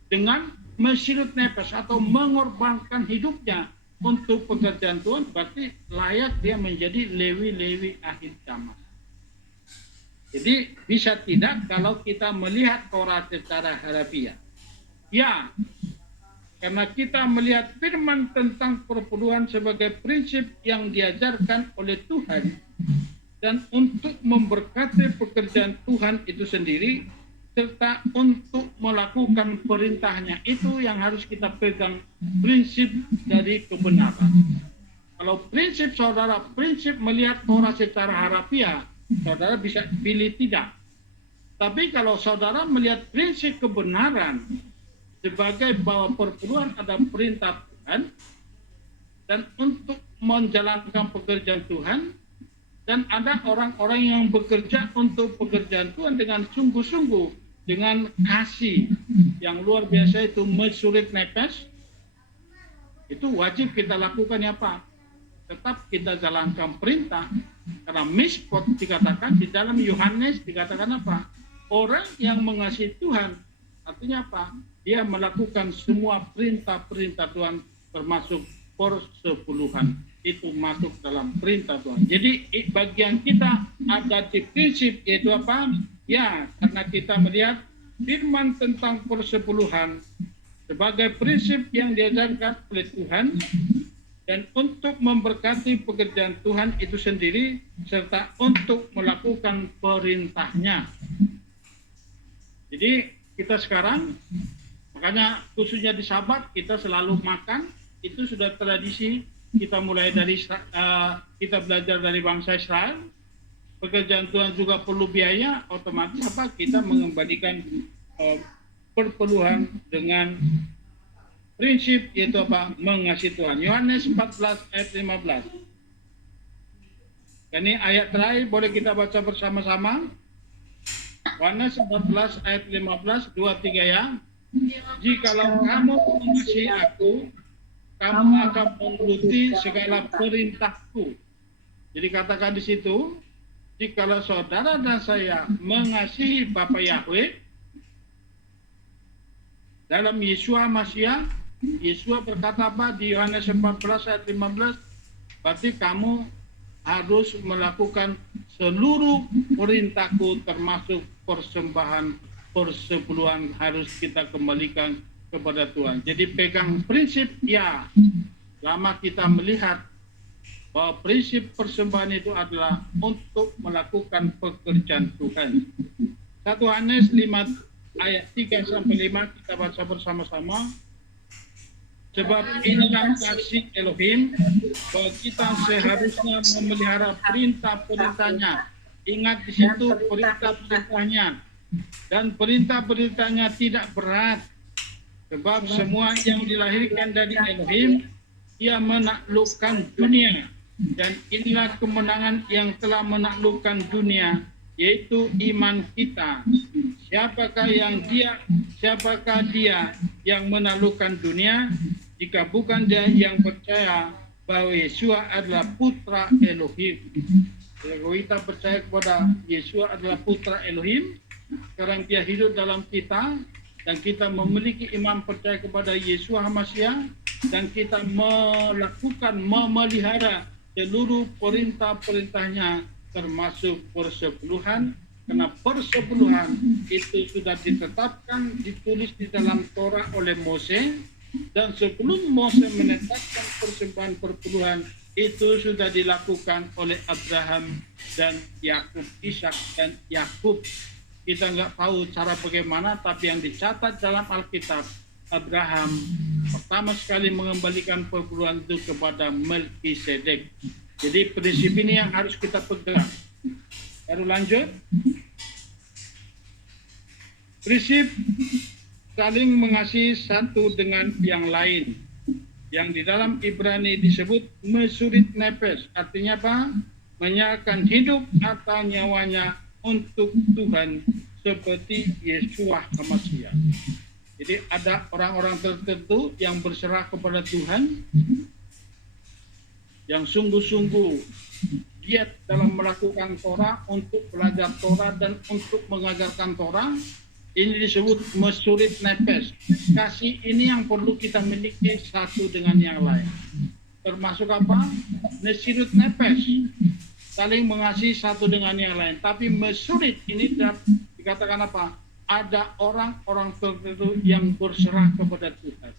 dengan mesirut nefas atau mengorbankan hidupnya untuk pekerjaan Tuhan, berarti layak dia menjadi Lewi-Lewi akhir zaman. Jadi bisa tidak kalau kita melihat Torah secara harafiah? Ya, karena kita melihat firman tentang perpuluhan sebagai prinsip yang diajarkan oleh Tuhan dan untuk memberkati pekerjaan Tuhan itu sendiri serta untuk melakukan perintahnya, itu yang harus kita pegang, prinsip dari kebenaran. Kalau prinsip saudara, prinsip melihat Torah secara harafiah, saudara bisa pilih tidak. Tapi kalau saudara melihat prinsip kebenaran sebagai bahwa perpuluhan ada perintah Tuhan dan untuk menjalankan pekerjaan Tuhan, dan ada orang-orang yang bekerja untuk pekerjaan Tuhan dengan sungguh-sungguh, dengan kasih yang luar biasa, itu mesurit nefas, itu wajib kita lakukan ya Pak. Tetap kita jalankan perintah, karena mispot dikatakan di dalam Yohanes, dikatakan apa? Orang yang mengasihi Tuhan, artinya apa? Dia melakukan semua perintah-perintah Tuhan, termasuk persepuluhan. Itu masuk dalam perintah Tuhan. Jadi bagian kita ada di prinsip, yaitu apa? Ya, karena kita melihat firman tentang persepuluhan sebagai prinsip yang diajarkan oleh Tuhan dan untuk memberkati pekerjaan Tuhan itu sendiri serta untuk melakukan perintahnya. Jadi kita sekarang, makanya khususnya di Sabat kita selalu makan, itu sudah tradisi. Kita mulai dari kita belajar dari bangsa Israel. Pekerjaan Tuhan juga perlu biaya, otomatis apa? Kita mengembalikan perpuluhan dengan prinsip, yaitu apa? Mengasihi Tuhan. Yohanes 14 ayat 15. Ini ayat terakhir, boleh kita baca bersama-sama. Yohanes 14 ayat 15, 2-3 ya. Jikalau kamu mengasihi aku, kamu akan menuruti segala perintahku. Jadi katakan di situ, jikalau saudara dan saya mengasihi Bapa Yahweh, dalam Yesua Masiah, Yesua berkata apa di Yohanes 14 ayat 15? Berarti kamu harus melakukan seluruh perintahku, termasuk persembahan persepuluhan harus kita kembalikan kepada Tuhan. Jadi pegang prinsip ya. Lama kita melihat bahwa prinsip persembahan itu adalah untuk melakukan pekerjaan Tuhan. 1 Yohanes 5 ayat 3 sampai 5 kita baca bersama-sama. Sebab inilah kasih Elohim, bahwa kita seharusnya memelihara perintah-perintahnya. Ingat di situ perintah-perintahnya. Dan perintah-perintahnya tidak berat. Sebab semua yang dilahirkan dari Elohim, ia menaklukkan dunia. Dan inilah kemenangan yang telah menaklukkan dunia, yaitu iman kita. Siapakah dia yang menaklukkan dunia, jika bukan dia yang percaya bahwa Yesua adalah putra Elohim. Kalau kita percaya kepada Yesua adalah putra Elohim, sekarang dia hidup dalam kita, dan kita memiliki iman percaya kepada Yesua Masiah, dan kita melakukan, memelihara seluruh perintah-perintahnya, termasuk persepuluhan, karena persepuluhan itu sudah ditetapkan, ditulis di dalam Torah oleh Mose, dan sebelum Mose menetapkan persembahan persepuluhan, itu sudah dilakukan oleh Abraham dan Yakub, Ishak dan Yakub. Kita nggak tahu cara bagaimana, tapi yang dicatat dalam Alkitab, Abraham pertama sekali mengembalikan persepuluhan itu kepada Melkisedek. Jadi prinsip ini yang harus kita pegang. Baru lanjut. Prinsip saling mengasihi satu dengan yang lain, yang di dalam Ibrani disebut mesurit nefes. Artinya apa? Menyerahkan hidup atau nyawanya untuk Tuhan, seperti Yesua Masiah. Jadi ada orang-orang tertentu yang berserah kepada Tuhan, yang sungguh-sungguh giat dalam melakukan Torah, untuk belajar Torah dan untuk mengajarkan Torah. Ini disebut mesurit nefes. Kasih ini yang perlu kita miliki satu dengan yang lain. Termasuk apa? Mesurit nefes. Saling mengasihi satu dengan yang lain. Tapi mesurit ini dikatakan apa? Ada orang-orang tertentu yang berserah kepada Tuhan.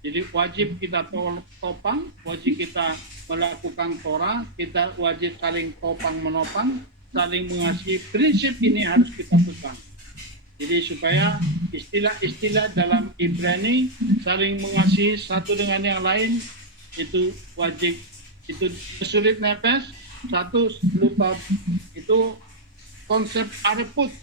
Jadi wajib kita topang, wajib kita melakukan Torah, kita wajib saling topang menopang, saling mengasihi. Prinsip ini harus kita pegang. Jadi supaya istilah-istilah dalam Ibrani saling mengasihi satu dengan yang lain itu wajib. Itu mesurit nefes, satu lupa, itu konsep areput,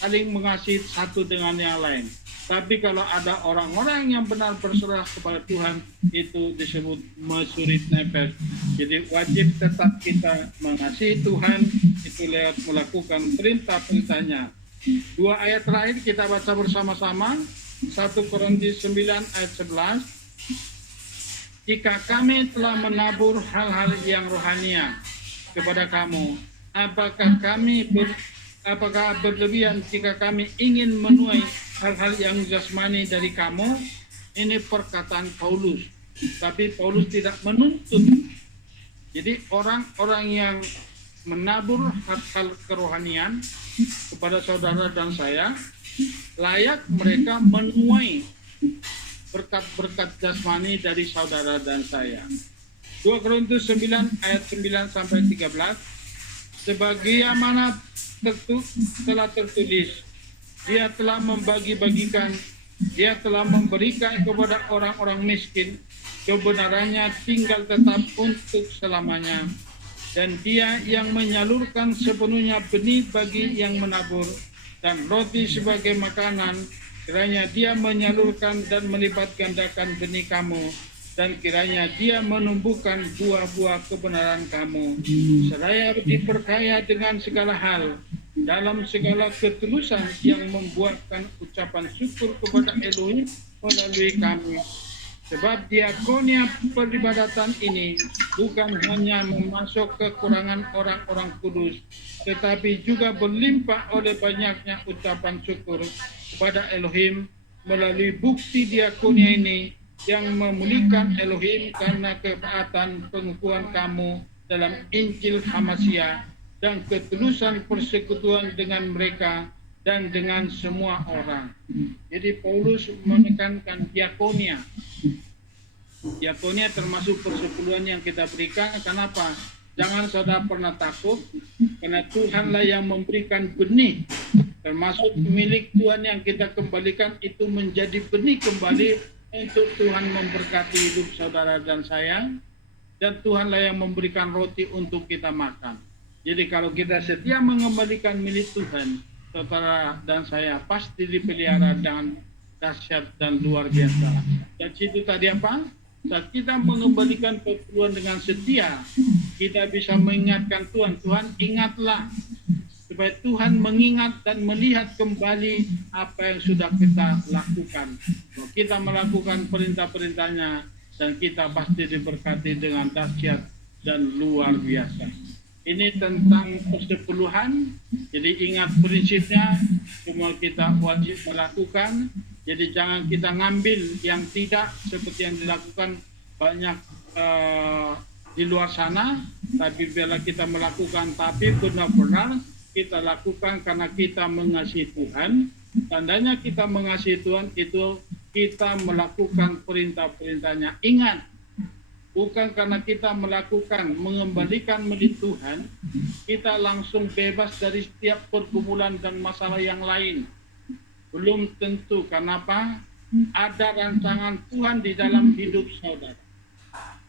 saling mengasihi satu dengan yang lain. Tapi kalau ada orang-orang yang benar berserah kepada Tuhan, itu disebut mesurit nefes. Jadi wajib tetap kita mengasihi Tuhan, itu lewat melakukan perintah-perintahnya. Dua ayat terakhir kita baca bersama-sama. 1 Korintus 9 ayat 11. Jika kami telah menabur hal-hal yang rohania kepada kamu, apakah berlebihan jika kami ingin menuai hal-hal yang jasmani dari kamu? Ini perkataan Paulus. Tapi Paulus tidak menuntut. Jadi orang-orang yang menabur hal-hal kerohanian kepada saudara dan saya, layak mereka menuai berkat-berkat jasmani dari saudara dan saya. 2 Korintus 9 ayat 9 sampai 13. Sebagaimana telah tertulis, dia telah membagi-bagikan, dia telah memberikan kepada orang-orang miskin, kebenarannya tinggal tetap untuk selamanya. Dan dia yang menyalurkan sepenuhnya benih bagi yang menabur, dan roti sebagai makanan, kiranya dia menyalurkan dan melipat gandakan benih kamu, dan kiranya dia menumbuhkan buah-buah kebenaran kamu, seraya diperkaya dengan segala hal, dalam segala ketulusan yang membuatkan ucapan syukur kepada Elohim melalui kami. Sebab diakonia peribadatan ini bukan hanya memasuk kekurangan orang-orang kudus, tetapi juga berlimpah oleh banyaknya ucapan syukur kepada Elohim melalui bukti diakonia ini yang memulihkan Elohim karena ketaatan pengakuan kamu dalam Injil Hamasya dan ketulusan persekutuan dengan mereka dan dengan semua orang. Jadi Paulus menekankan diakonia. Diakonia termasuk persepuluhan yang kita berikan. Kenapa? Jangan saudara pernah takut, karena Tuhanlah yang memberikan benih, termasuk milik Tuhan yang kita kembalikan itu menjadi benih kembali untuk Tuhan memberkati hidup saudara dan saya, dan Tuhanlah yang memberikan roti untuk kita makan. Jadi kalau kita setia mengembalikan milik Tuhan, saudara dan saya pasti dipelihara dengan dahsyat dan luar biasa. Dan situ tadi apa? Saat kita mengembalikan perpuluhan dengan setia, kita bisa mengingatkan Tuhan. Tuhan, ingatlah, supaya Tuhan mengingat dan melihat kembali apa yang sudah kita lakukan. Bahwa kita melakukan perintah-perintahnya, dan kita pasti diberkati dengan dahsyat dan luar biasa. Ini tentang persepuluhan, jadi ingat prinsipnya, semua kita wajib melakukan. Jadi jangan kita ngambil yang tidak seperti yang dilakukan banyak di luar sana, tapi bila kita melakukan, tapi benar-benar kita lakukan karena kita mengasihi Tuhan. Tandanya kita mengasihi Tuhan itu kita melakukan perintah-perintahnya. Ingat, bukan karena kita melakukan, mengembalikan milik Tuhan, kita langsung bebas dari setiap pergumulan dan masalah yang lain. Belum tentu. Kenapa? Ada rancangan Tuhan di dalam hidup saudara.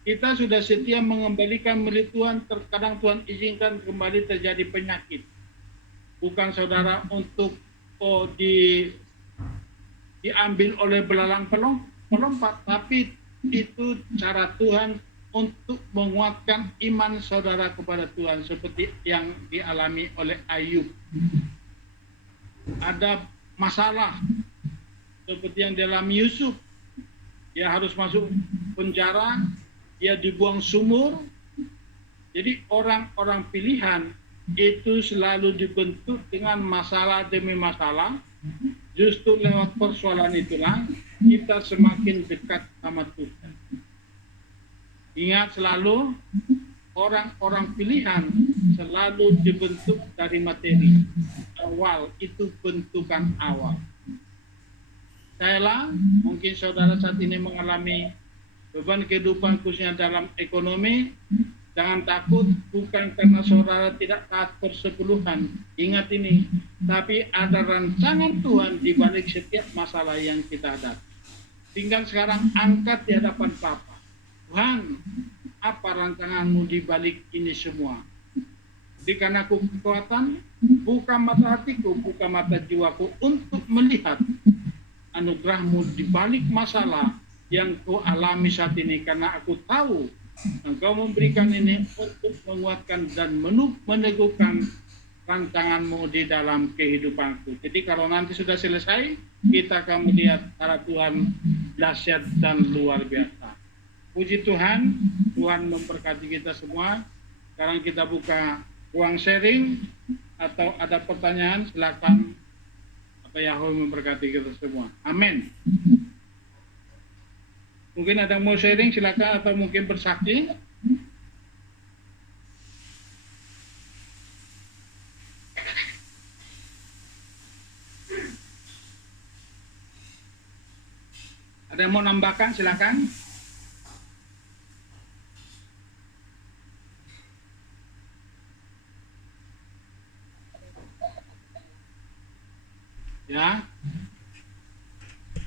Kita sudah setia mengembalikan milik Tuhan, terkadang Tuhan izinkan kembali terjadi penyakit. Bukan saudara untuk diambil oleh belalang pelompat, tapi itu cara Tuhan untuk menguatkan iman saudara kepada Tuhan, seperti yang dialami oleh Ayub. Ada masalah seperti yang dialami Yusuf, dia harus masuk penjara, dia dibuang sumur. Jadi orang-orang pilihan itu selalu dibentuk dengan masalah demi masalah. Justru lewat persoalan itulah kita semakin dekat sama Tuhan. Ingat selalu, orang-orang pilihan selalu dibentuk dari materi. Awal itu bentukan awal. Saya mungkin saudara saat ini mengalami beban kehidupan khususnya dalam ekonomi. Jangan takut, bukan karena saudara tidak taat persepuluhan. Ingat ini, tapi ada rancangan Tuhan di balik setiap masalah yang kita hadapi. Tinggal sekarang angkat di hadapan Bapa. Tuhan, apa rancanganmu di balik ini semua? Berikan aku kekuatan, buka mata hatiku, buka mata jiwaku untuk melihat anugerahmu di balik masalah yang ku alami saat ini. Karena aku tahu Engkau memberikan ini untuk menguatkan dan meneguhkan rancanganmu di dalam kehidupanku. Jadi kalau nanti sudah selesai, kita akan melihat cara Tuhan dahsyat dan luar biasa. Puji Tuhan, Tuhan memberkati kita semua. Sekarang kita buka ruang sharing, atau ada pertanyaan, silakan. Apa Yahweh memberkati kita semua. Amin. Mungkin ada yang mau sharing, silakan, atau mungkin bersaksi. Ada yang mau nambahkan, silakan. Ya,